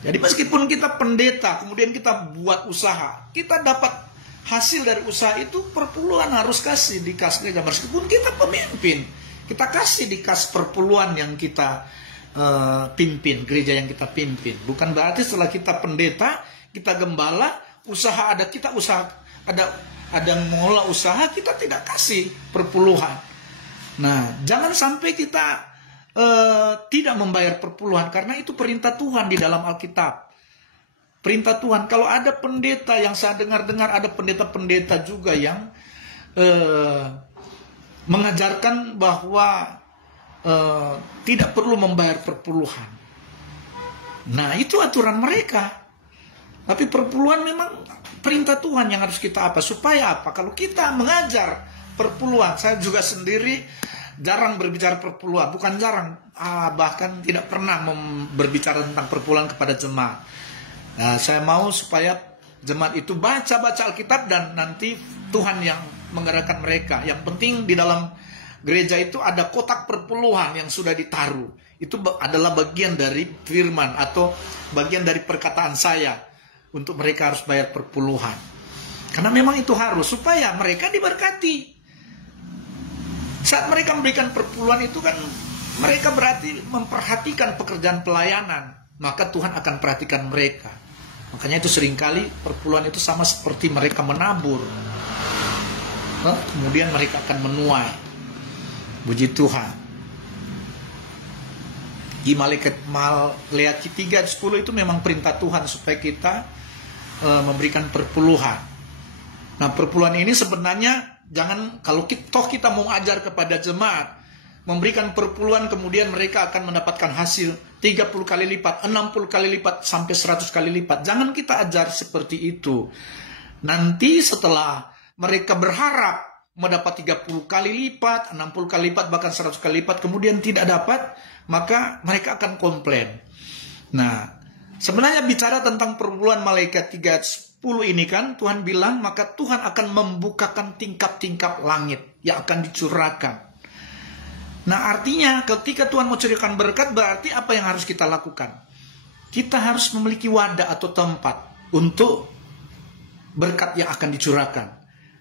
Jadi meskipun kita pendeta, kemudian kita buat usaha, kita dapat hasil dari usaha itu perpuluhan harus kasih di kas gereja. Meskipun kita pemimpin, kita kasih di kas perpuluhan yang kita pimpin, gereja yang kita pimpin. Bukan berarti setelah kita pendeta, kita gembala, usaha ada, kita usaha ada mengelola usaha, kita tidak kasih perpuluhan. Nah, jangan sampai kita tidak membayar perpuluhan, karena itu perintah Tuhan di dalam Alkitab. Perintah Tuhan. Kalau ada pendeta yang saya dengar ada pendeta-pendeta juga yang mengajarkan bahwa tidak perlu membayar perpuluhan. Nah, itu aturan mereka. Tapi perpuluhan memang perintah Tuhan yang harus kita supaya apa? Kalau kita mengajar perpuluhan, saya juga sendiri jarang berbicara perpuluhan, bukan jarang, bahkan tidak pernah berbicara tentang perpuluhan kepada jemaat. Nah, saya mau supaya jemaat itu baca Alkitab dan nanti Tuhan yang menggerakkan mereka. Yang penting di dalam gereja itu ada kotak perpuluhan yang sudah ditaruh. Itu adalah bagian dari firman atau bagian dari perkataan saya untuk mereka harus bayar perpuluhan. Karena memang itu harus supaya mereka diberkati. Saat mereka memberikan perpuluhan itu kan mereka berarti memperhatikan pekerjaan pelayanan. Maka Tuhan akan perhatikan mereka. Makanya itu seringkali perpuluhan itu sama seperti mereka menabur. Kemudian mereka akan menuai. Puji Tuhan. Di Maleakhi 3:10 itu memang perintah Tuhan supaya kita memberikan perpuluhan. Nah, perpuluhan ini sebenarnya jangan, kalau kita mau ajar kepada jemaat, memberikan perpuluhan kemudian mereka akan mendapatkan hasil 30 kali lipat, 60 kali lipat, sampai 100 kali lipat. Jangan kita ajar seperti itu. Nanti setelah mereka berharap mendapat 30 kali lipat, 60 kali lipat, bahkan 100 kali lipat, kemudian tidak dapat, maka mereka akan komplain. Nah, sebenarnya bicara tentang perpuluhan malaikat 3:10 ini kan, Tuhan bilang, maka Tuhan akan membukakan tingkap-tingkap langit yang akan dicurahkan. Nah, artinya ketika Tuhan mau curahkan berkat, berarti apa yang harus kita lakukan? Kita harus memiliki wadah atau tempat untuk berkat yang akan dicurahkan.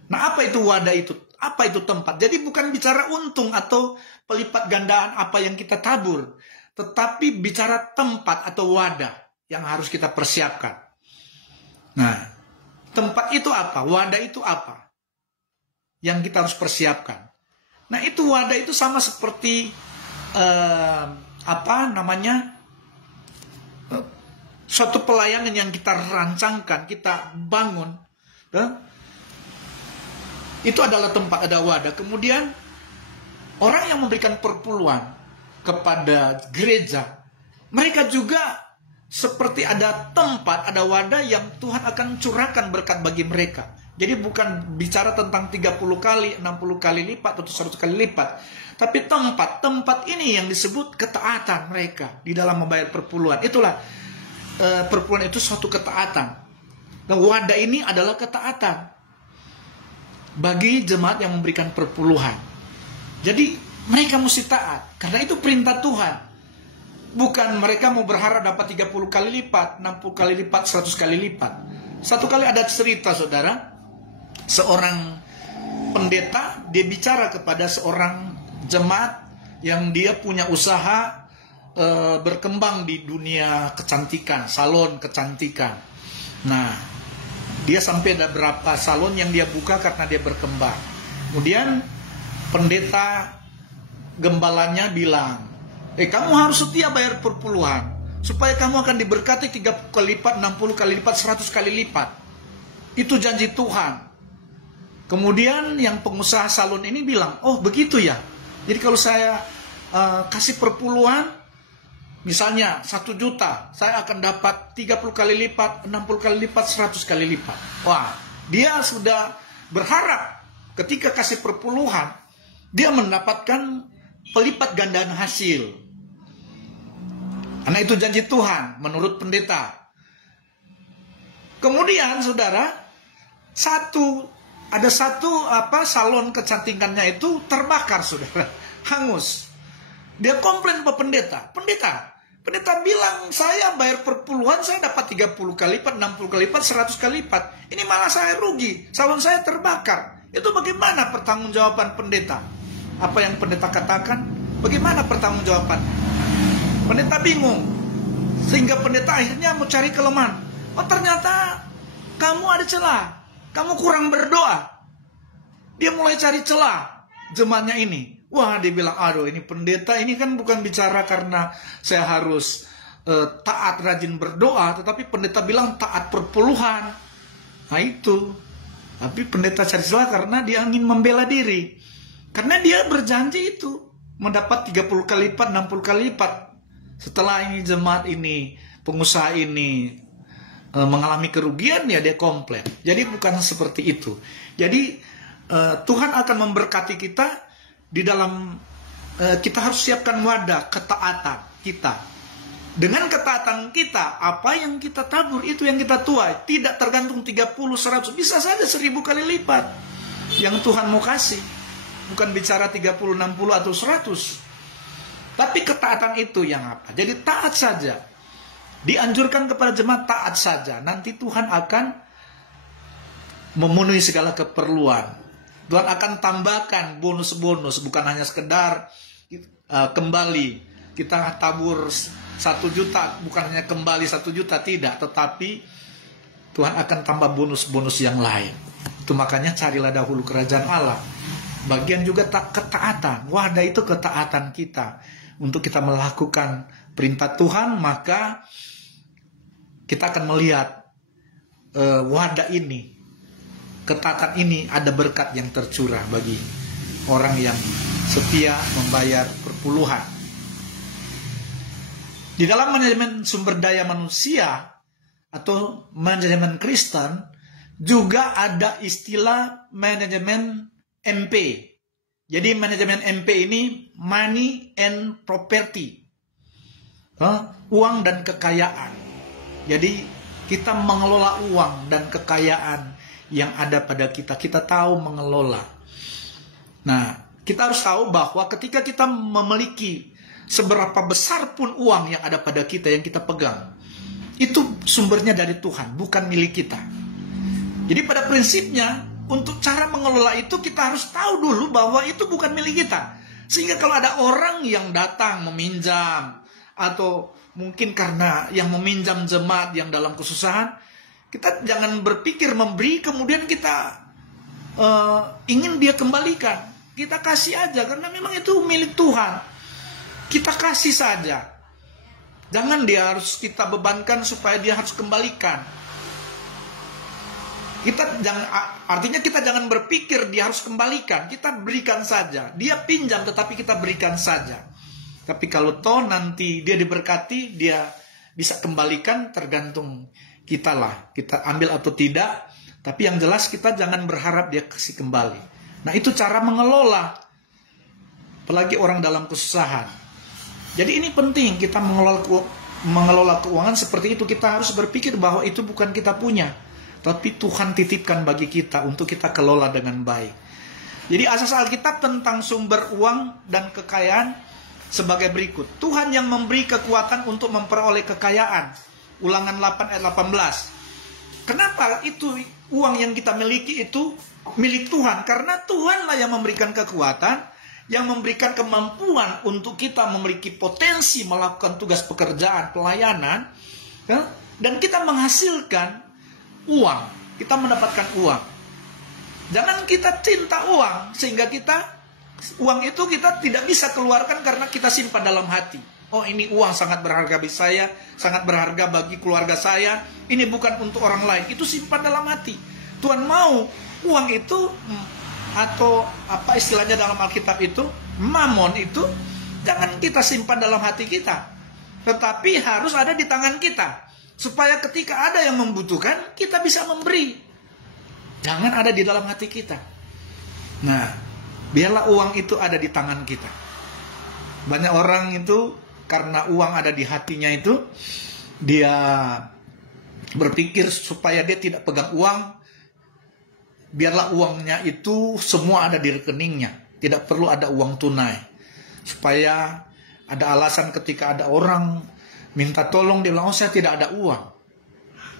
Nah, apa itu wadah itu? Apa itu tempat? Jadi bukan bicara untung atau pelipat gandaan apa yang kita tabur, tetapi bicara tempat atau wadah yang harus kita persiapkan. Nah, tempat itu apa? Wadah itu apa? Yang kita harus persiapkan. Nah, itu wadah itu sama seperti suatu pelayanan yang kita rancangkan, kita bangun. Itu adalah tempat, ada wadah. Kemudian orang yang memberikan perpuluhan kepada gereja, mereka juga seperti ada tempat, ada wadah yang Tuhan akan curahkan berkat bagi mereka. Jadi bukan bicara tentang 30 kali, 60 kali lipat, atau 100 kali lipat. Tapi tempat ini yang disebut ketaatan mereka di dalam membayar perpuluhan. Itulah, perpuluhan itu suatu ketaatan. Dan wadah ini adalah ketaatan bagi jemaat yang memberikan perpuluhan. Jadi mereka mesti taat, karena itu perintah Tuhan. Bukan mereka mau berharap dapat 30 kali lipat, 60 kali lipat, 100 kali lipat. Satu kali ada cerita, saudara. Seorang pendeta, dia bicara kepada seorang jemaat yang dia punya usaha berkembang di dunia kecantikan, salon kecantikan. Nah, dia sampai ada berapa salon yang dia buka karena dia berkembang. Kemudian pendeta gembalanya bilang, kamu harus setia bayar perpuluhan supaya kamu akan diberkati 30 kali lipat, 60 kali lipat, 100 kali lipat. Itu janji Tuhan. Kemudian yang pengusaha salon ini bilang, oh begitu ya. Jadi kalau saya kasih perpuluhan, misalnya 1 juta, saya akan dapat 30 kali lipat, 60 kali lipat, 100 kali lipat. Wah, dia sudah berharap ketika kasih perpuluhan, dia mendapatkan pelipat gandaan hasil. Karena itu janji Tuhan menurut pendeta. Kemudian saudara, ada satu salon kecantikannya itu terbakar, saudara, hangus. Dia komplain ke pendeta, Pendeta bilang, saya bayar perpuluhan, saya dapat 30 kali lipat, 60 kali lipat, 100 kali lipat. Ini malah saya rugi, salon saya terbakar. Itu bagaimana pertanggungjawaban pendeta? Apa yang pendeta katakan? Bagaimana pertanggungjawaban? Pendeta bingung. Sehingga pendeta akhirnya mau cari kelemahan. Oh, ternyata kamu ada celah. Kamu kurang berdoa. Dia mulai cari celah jemaatnya ini. Wah, dia bilang, aduh ini pendeta ini kan bukan bicara karena saya harus taat rajin berdoa, tetapi pendeta bilang taat perpuluhan. Nah itu. Tapi pendeta cari celah karena dia ingin membela diri. Karena dia berjanji itu mendapat 30 kali lipat, 60 kali lipat. Setelah ini jemaat ini, pengusaha ini mengalami kerugian, ya dia komplain. Jadi bukan seperti itu. Jadi Tuhan akan memberkati kita. Di dalam kita harus siapkan wadah ketaatan kita. Dengan ketaatan kita, apa yang kita tabur itu yang kita tuai. Tidak tergantung 30, 100, bisa saja 1000 kali lipat yang Tuhan mau kasih. Bukan bicara 30, 60 atau 100. Tapi ketaatan itu yang apa? Jadi taat saja. Dianjurkan kepada jemaat taat saja. Nanti Tuhan akan memenuhi segala keperluan. Tuhan akan tambahkan bonus-bonus, bukan hanya sekedar kembali. Kita tabur 1 juta, bukan hanya kembali 1 juta, tidak. Tetapi Tuhan akan tambah bonus-bonus yang lain. Itu makanya carilah dahulu kerajaan Allah. Bagian juga ketaatan. Wadah itu ketaatan kita. Untuk kita melakukan perintah Tuhan, maka kita akan melihat wadah ini. Ketaatan ini ada berkat yang tercurah bagi orang yang setia membayar perpuluhan. Di dalam manajemen sumber daya manusia atau manajemen Kristen juga ada istilah manajemen MP. Jadi manajemen MP ini money and property. Uang dan kekayaan. Jadi kita mengelola uang dan kekayaan yang ada pada kita. Kita tahu mengelola. Nah, kita harus tahu bahwa ketika kita memiliki seberapa besar pun uang yang ada pada kita, yang kita pegang, itu sumbernya dari Tuhan, bukan milik kita. Jadi pada prinsipnya, untuk cara mengelola itu kita harus tahu dulu bahwa itu bukan milik kita. Sehingga kalau ada orang yang datang meminjam, atau mungkin karena yang meminjam jemaat yang dalam kesusahan, kita jangan berpikir memberi kemudian kita ingin dia kembalikan. Kita kasih aja karena memang itu milik Tuhan. Kita kasih saja. Jangan dia harus kita bebankan supaya dia harus kembalikan. Artinya kita jangan berpikir dia harus kembalikan. Kita berikan saja. Dia pinjam tetapi kita berikan saja. Tapi kalau toh nanti dia diberkati, dia bisa kembalikan, tergantung kita lah, kita ambil atau tidak. Tapi yang jelas kita jangan berharap dia kasih kembali. Nah itu cara mengelola, apalagi orang dalam kesusahan. Jadi ini penting, kita mengelola keuangan seperti itu. Kita harus berpikir bahwa itu bukan kita punya, tapi Tuhan titipkan bagi kita untuk kita kelola dengan baik. Jadi asas Alkitab tentang sumber uang dan kekayaan sebagai berikut. Tuhan yang memberi kekuatan untuk memperoleh kekayaan. Ulangan 8 ayat 18. Kenapa itu uang yang kita miliki itu milik Tuhan? Karena Tuhanlah yang memberikan kekuatan, yang memberikan kemampuan untuk kita memiliki potensi melakukan tugas pekerjaan, pelayanan, dan kita menghasilkan uang, kita mendapatkan uang. Jangan kita cinta uang sehingga uang itu kita tidak bisa keluarkan karena kita simpan dalam hati. Oh ini uang sangat berharga bagi saya, sangat berharga bagi keluarga saya. Ini bukan untuk orang lain, itu simpan dalam hati. Tuhan mau uang itu, atau apa istilahnya dalam Alkitab itu, mamon itu, jangan kita simpan dalam hati kita. Tetapi harus ada di tangan kita. Supaya ketika ada yang membutuhkan, kita bisa memberi. Jangan ada di dalam hati kita. Nah, biarlah uang itu ada di tangan kita. Banyak orang itu karena uang ada di hatinya itu, dia berpikir supaya dia tidak pegang uang, biarlah uangnya itu semua ada di rekeningnya, tidak perlu ada uang tunai. Supaya ada alasan ketika ada orang minta tolong, dia bilang, oh saya tidak ada uang.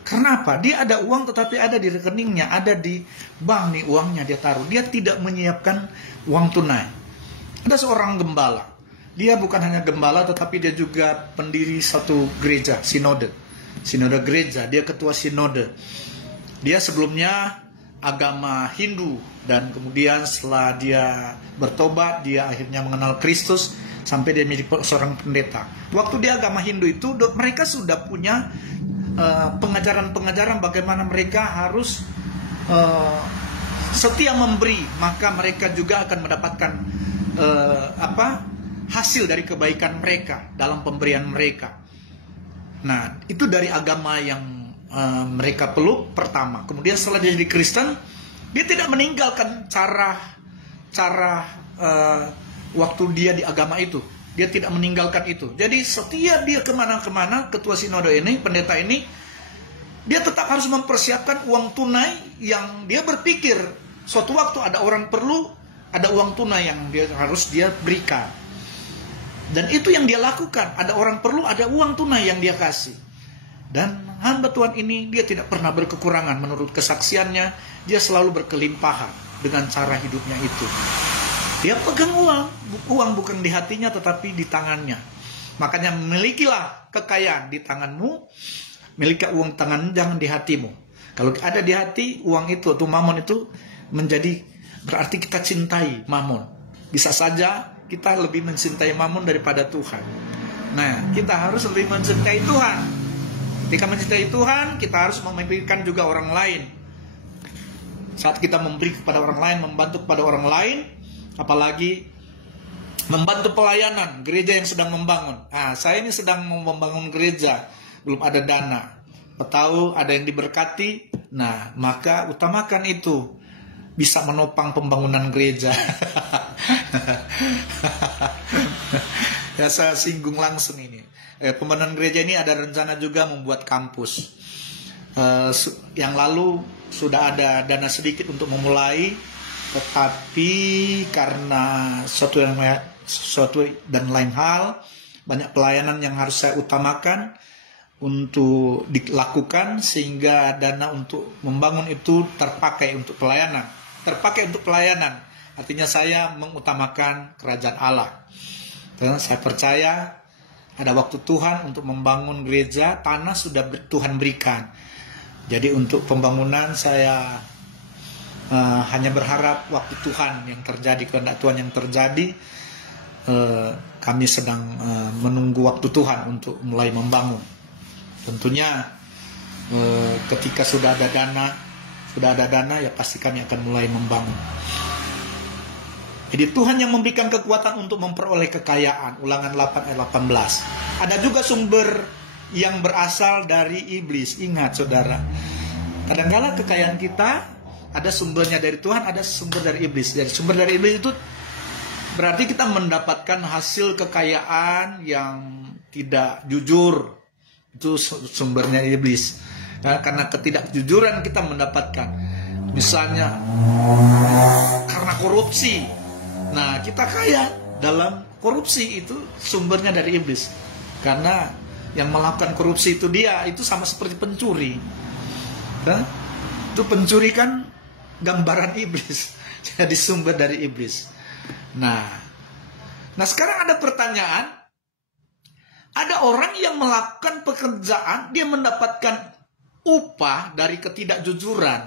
Karena apa? Dia ada uang tetapi ada di rekeningnya, ada di bank nih uangnya dia taruh. Dia tidak menyiapkan uang tunai. Ada seorang gembala. Dia bukan hanya gembala tetapi dia juga pendiri satu gereja, sinode gereja. Dia ketua sinode. Dia sebelumnya agama Hindu, dan kemudian setelah dia bertobat, dia akhirnya mengenal Kristus sampai dia menjadi seorang pendeta. Waktu dia agama Hindu itu, mereka sudah punya pengajaran-pengajaran bagaimana mereka harus setia memberi, maka mereka juga akan mendapatkan hasil dari kebaikan mereka dalam pemberian mereka. Nah, itu dari agama yang mereka peluk pertama. Kemudian setelah dia jadi Kristen, dia tidak meninggalkan cara waktu dia di agama itu. Dia tidak meninggalkan itu. Jadi setiap dia kemana-kemana, ketua sinode ini, pendeta ini, dia tetap harus mempersiapkan uang tunai yang dia berpikir suatu waktu ada orang perlu, ada uang tunai yang harus dia berikan. Dan itu yang dia lakukan. Ada orang perlu, ada uang tunai yang dia kasih. Dan hamba Tuhan ini, dia tidak pernah berkekurangan. Menurut kesaksiannya, dia selalu berkelimpahan dengan cara hidupnya itu. Dia pegang uang bukan di hatinya tetapi di tangannya. Makanya milikilah kekayaan di tanganmu, miliki uang tangan, jangan di hatimu. Kalau ada di hati, uang itu atau mamon itu menjadi, berarti kita cintai mamon. Bisa saja kita lebih mencintai mamon daripada Tuhan. Nah, kita harus lebih mencintai Tuhan. Ketika mencintai Tuhan, kita harus memberikan juga orang lain. Saat kita memberi kepada orang lain, membantu kepada orang lain, apalagi membantu pelayanan gereja yang sedang membangun. Saya ini sedang membangun gereja, belum ada dana. Tahu ada yang diberkati, nah maka utamakan itu, bisa menopang pembangunan gereja. Ya, saya singgung langsung ini. Pembangunan gereja ini ada rencana juga membuat kampus. Yang lalu sudah ada dana sedikit untuk memulai, tetapi karena suatu dan lain hal, banyak pelayanan yang harus saya utamakan untuk dilakukan, sehingga dana untuk membangun itu terpakai untuk pelayanan. Artinya saya mengutamakan kerajaan Allah. Dan saya percaya ada waktu Tuhan untuk membangun gereja, tanah sudah Tuhan berikan. Jadi untuk pembangunan saya hanya berharap waktu Tuhan yang terjadi, kehendak Tuhan yang terjadi. Kami sedang menunggu waktu Tuhan untuk mulai membangun. Tentunya ketika sudah ada dana ya pasti kami akan mulai membangun. Jadi Tuhan yang memberikan kekuatan untuk memperoleh kekayaan. Ulangan 8 ayat 18. Ada juga sumber yang berasal dari iblis. Ingat saudara, kadang-kala kekayaan kita ada sumbernya dari Tuhan, ada sumber dari iblis. Jadi sumber dari iblis itu berarti kita mendapatkan hasil kekayaan yang tidak jujur. Itu sumbernya iblis. Nah, karena ketidakjujuran kita mendapatkan. Misalnya karena korupsi. Nah, kita kaya dalam korupsi, itu sumbernya dari iblis. Karena yang melakukan korupsi itu dia, itu sama seperti pencuri. Itu pencuri kan gambaran iblis. Jadi sumber dari iblis. Nah sekarang ada pertanyaan. Ada orang yang melakukan pekerjaan, dia mendapatkan upah dari ketidakjujuran.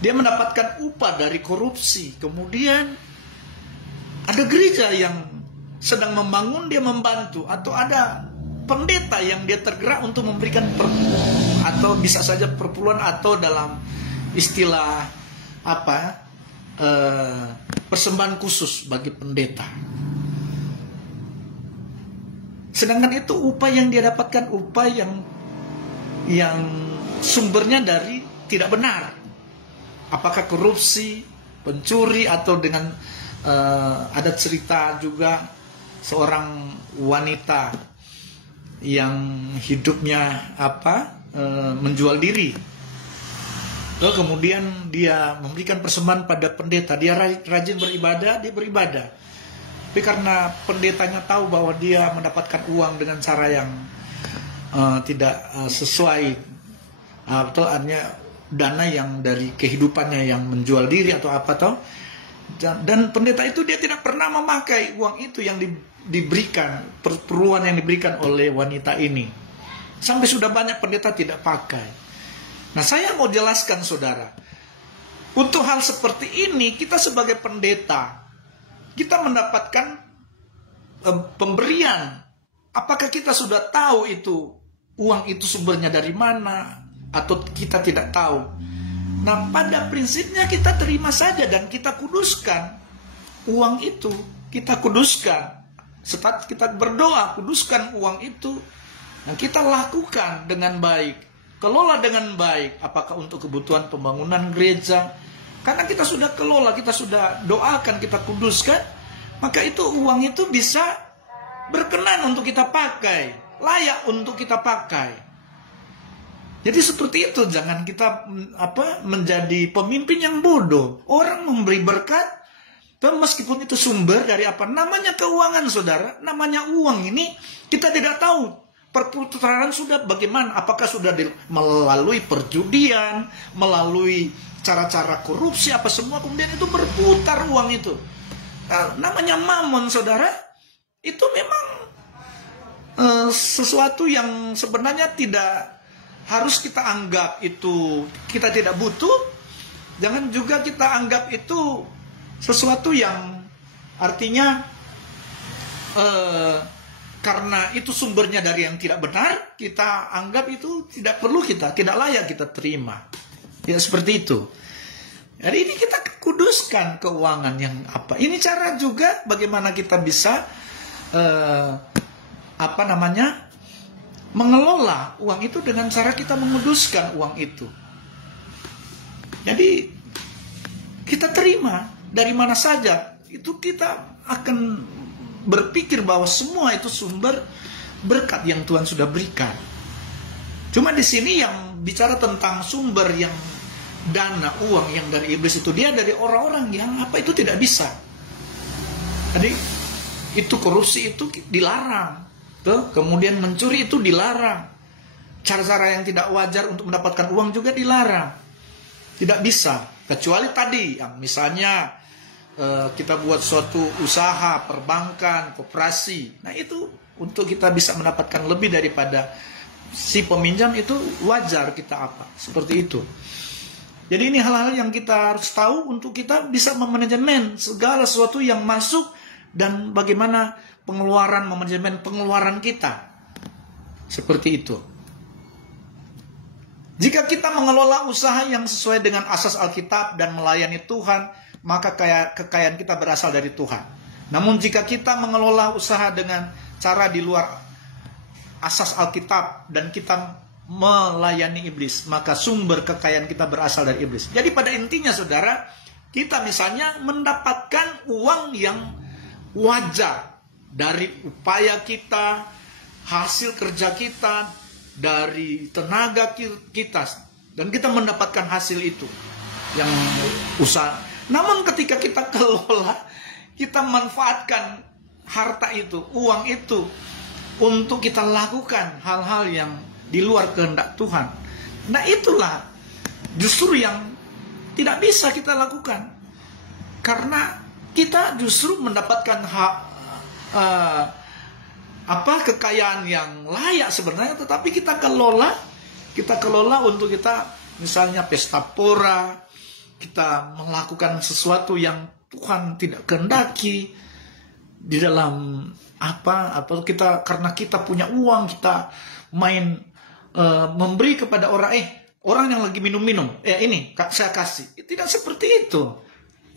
Dia mendapatkan upah dari korupsi. Kemudian ada gereja yang sedang membangun, dia membantu. Atau ada pendeta yang dia tergerak untuk memberikan atau bisa saja perpuluhan, atau dalam istilah persembahan khusus bagi pendeta. Sedangkan itu upah yang dia dapatkan, upah yang sumbernya dari tidak benar. Apakah korupsi, pencuri, atau dengan ada cerita juga seorang wanita yang hidupnya menjual diri. Lalu kemudian dia memberikan persembahan pada pendeta. Dia rajin beribadah, dia beribadah. Tapi karena pendetanya tahu bahwa dia mendapatkan uang dengan cara yang tidak sesuai, atau artinya dana yang dari kehidupannya yang menjual diri atau apa tau, dan pendeta itu dia tidak pernah memakai uang itu yang diberikan, perpuluhan yang diberikan oleh wanita ini. Sampai sudah banyak pendeta tidak pakai. Nah, saya mau jelaskan saudara, untuk hal seperti ini kita sebagai pendeta, kita mendapatkan pemberian. Apakah kita sudah tahu itu uang itu sumbernya dari mana, atau kita tidak tahu? Nah, pada prinsipnya kita terima saja dan kita kuduskan uang itu. Kita kuduskan. Setelah kita berdoa, kuduskan uang itu. Dan kita lakukan dengan baik. Kelola dengan baik. Apakah untuk kebutuhan pembangunan gereja? Karena kita sudah kelola, kita sudah doakan, kita kuduskan. Maka itu uang itu bisa berkenan untuk kita pakai. Layak untuk kita pakai. Jadi seperti itu, jangan kita menjadi pemimpin yang bodoh. Orang memberi berkat, meskipun itu sumber dari apa? Namanya keuangan, saudara. Namanya uang ini, kita tidak tahu perputaran sudah bagaimana. Apakah sudah melalui perjudian, melalui cara-cara korupsi, apa semua. Kemudian itu berputar uang itu. Nah, namanya mamon, saudara. Itu memang sesuatu yang sebenarnya tidak harus kita anggap itu kita tidak butuh. Jangan juga kita anggap itu sesuatu yang artinya karena itu sumbernya dari yang tidak benar, kita anggap itu tidak perlu, kita tidak layak kita terima. Tidak seperti itu. Jadi ini kita kuduskan keuangan yang apa. Ini cara juga bagaimana kita bisa mengelola uang itu dengan cara kita menguduskan uang itu. Jadi kita terima dari mana saja, itu kita akan berpikir bahwa semua itu sumber berkat yang Tuhan sudah berikan. Cuma di sini yang bicara tentang sumber yang dana uang yang dari iblis itu, dia dari orang-orang yang itu tidak bisa. Jadi itu korupsi itu dilarang. Kemudian mencuri itu dilarang. Cara-cara yang tidak wajar untuk mendapatkan uang juga dilarang. Tidak bisa. Kecuali tadi yang misalnya kita buat suatu usaha, perbankan, koperasi. Nah itu untuk kita bisa mendapatkan lebih daripada si peminjam, itu wajar kita seperti itu. Jadi ini hal-hal yang kita harus tahu untuk kita bisa memanajemen segala sesuatu yang masuk dan bagaimana memanajemen pengeluaran kita. Seperti itu. Jika kita mengelola usaha yang sesuai dengan asas Alkitab dan melayani Tuhan, maka kekayaan kita berasal dari Tuhan. Namun jika kita mengelola usaha dengan cara di luar asas Alkitab dan kita melayani iblis, maka sumber kekayaan kita berasal dari iblis. Jadi pada intinya saudara, kita misalnya mendapatkan uang yang wajar dari upaya kita, hasil kerja kita, dari tenaga kita, dan kita mendapatkan hasil itu yang usaha. Namun ketika kita kelola, kita manfaatkan harta itu, uang itu untuk kita lakukan hal-hal yang di luar kehendak Tuhan. Nah itulah justru yang tidak bisa kita lakukan, karena kita justru mendapatkan kekayaan yang layak sebenarnya, tetapi kita kelola untuk kita misalnya pesta pora, kita melakukan sesuatu yang Tuhan tidak kehendaki di dalam atau kita karena kita punya uang kita memberi kepada orang yang lagi minum-minum, ini saya kasih. Tidak seperti itu.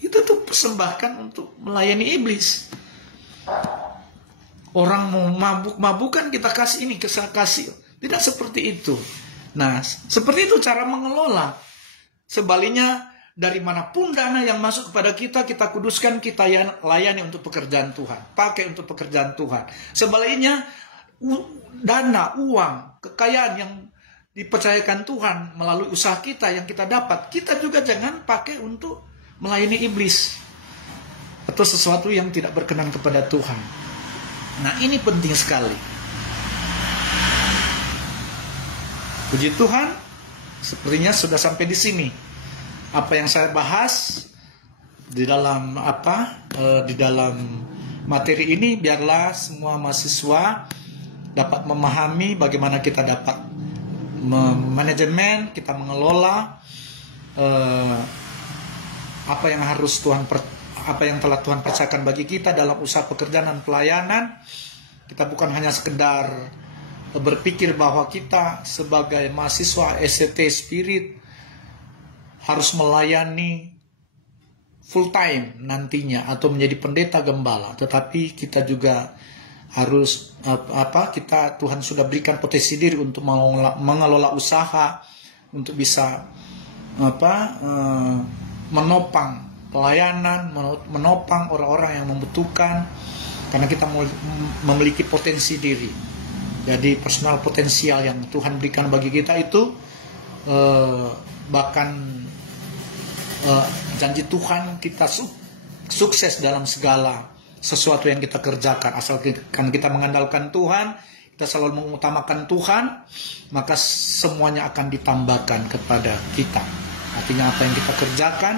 Itu tuh persembahkan untuk melayani iblis. Orang mau mabuk-mabukan, kita kasih ini, saya kasih. Tidak seperti itu. Nah, seperti itu cara mengelola. Sebaliknya, dari manapun dana yang masuk kepada kita, kita kuduskan, kita layani untuk pekerjaan Tuhan. Pakai untuk pekerjaan Tuhan. Sebaliknya, dana, uang, kekayaan yang dipercayakan Tuhan melalui usaha kita yang kita dapat, kita juga jangan pakai untuk melayani iblis. atau sesuatu yang tidak berkenan kepada Tuhan. Nah, ini penting sekali. Puji Tuhan, sepertinya sudah sampai di sini. Apa yang saya bahas di dalam di dalam materi ini, biarlah semua mahasiswa dapat memahami bagaimana kita dapat manajemen, kita mengelola apa yang telah Tuhan percayakan bagi kita dalam usaha pekerjaan dan pelayanan. Kita bukan hanya sekedar berpikir bahwa kita sebagai mahasiswa SCT Spirit harus melayani full time nantinya atau menjadi pendeta gembala, tetapi kita juga harus Tuhan sudah berikan potensi diri untuk mengelola usaha, untuk bisa menopang pelayanan, menopang orang-orang yang membutuhkan, karena kita memiliki potensi diri. Jadi personal potensial yang Tuhan berikan bagi kita itu bahkan janji Tuhan kita sukses dalam segala sesuatu yang kita kerjakan. Asalkan kita mengandalkan Tuhan, kita selalu mengutamakan Tuhan, maka semuanya akan ditambahkan kepada kita. Artinya apa yang kita kerjakan,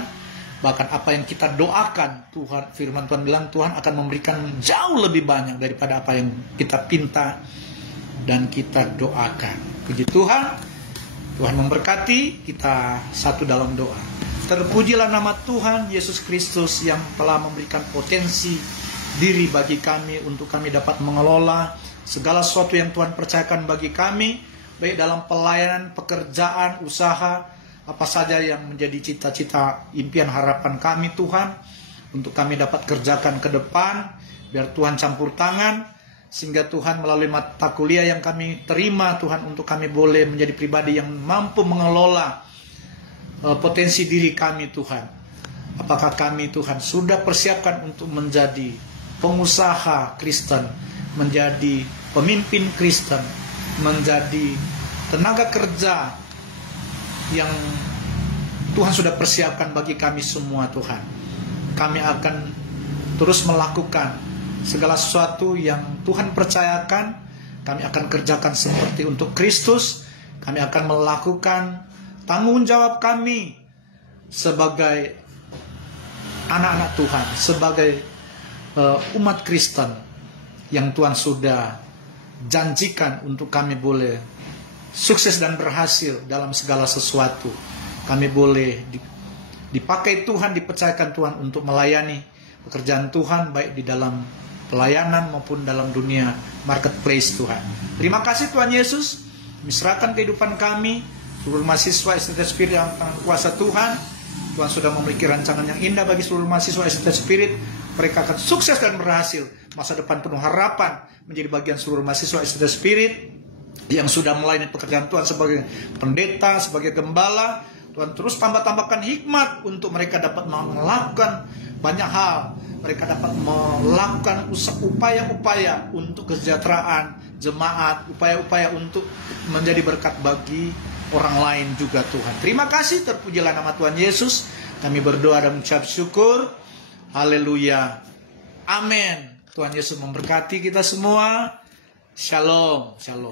bahkan apa yang kita doakan, Tuhan, firman Tuhan bilang Tuhan akan memberikan jauh lebih banyak daripada apa yang kita pinta dan kita doakan. Puji Tuhan, Tuhan memberkati kita satu dalam doa. Terpujilah nama Tuhan Yesus Kristus yang telah memberikan potensi diri bagi kami untuk kami dapat mengelola segala sesuatu yang Tuhan percayakan bagi kami, baik dalam pelayanan, pekerjaan, usaha, apa saja yang menjadi cita-cita, impian, harapan kami Tuhan, untuk kami dapat kerjakan ke depan. Biar Tuhan campur tangan, sehingga Tuhan melalui mata kuliah yang kami terima Tuhan, untuk kami boleh menjadi pribadi yang mampu mengelola potensi diri kami Tuhan. Apakah kami Tuhan sudah persiapkan untuk menjadi pengusaha Kristen, menjadi pemimpin Kristen, menjadi tenaga kerja yang Tuhan sudah persiapkan bagi kami semua Tuhan. Kami akan terus melakukan segala sesuatu yang Tuhan percayakan. Kami akan kerjakan seperti untuk Kristus. Kami akan melakukan tanggung jawab kami sebagai anak-anak Tuhan, sebagai umat Kristen yang Tuhan sudah janjikan untuk kami boleh sukses dan berhasil dalam segala sesuatu. Kami boleh dipakai Tuhan, dipercayakan Tuhan untuk melayani pekerjaan Tuhan, baik di dalam pelayanan maupun dalam dunia marketplace Tuhan. Terima kasih Tuhan Yesus, serahkan kehidupan kami, seluruh mahasiswa SCT Spirit yang tangan kuasa Tuhan. Tuhan sudah memiliki rancangan yang indah bagi seluruh mahasiswa SCT Spirit. Mereka akan sukses dan berhasil. Masa depan penuh harapan menjadi bagian seluruh mahasiswa SCT Spirit yang sudah melayani pekerjaan Tuhan sebagai pendeta, sebagai gembala. Tuhan terus tambahkan hikmat untuk mereka dapat melakukan banyak hal. Mereka dapat melakukan upaya-upaya untuk kesejahteraan jemaat, upaya-upaya untuk menjadi berkat bagi orang lain juga Tuhan. Terima kasih, terpujilah nama Tuhan Yesus. Kami berdoa dan mengucap syukur. Haleluya. Amin. Tuhan Yesus memberkati kita semua. Shalom. Shalom.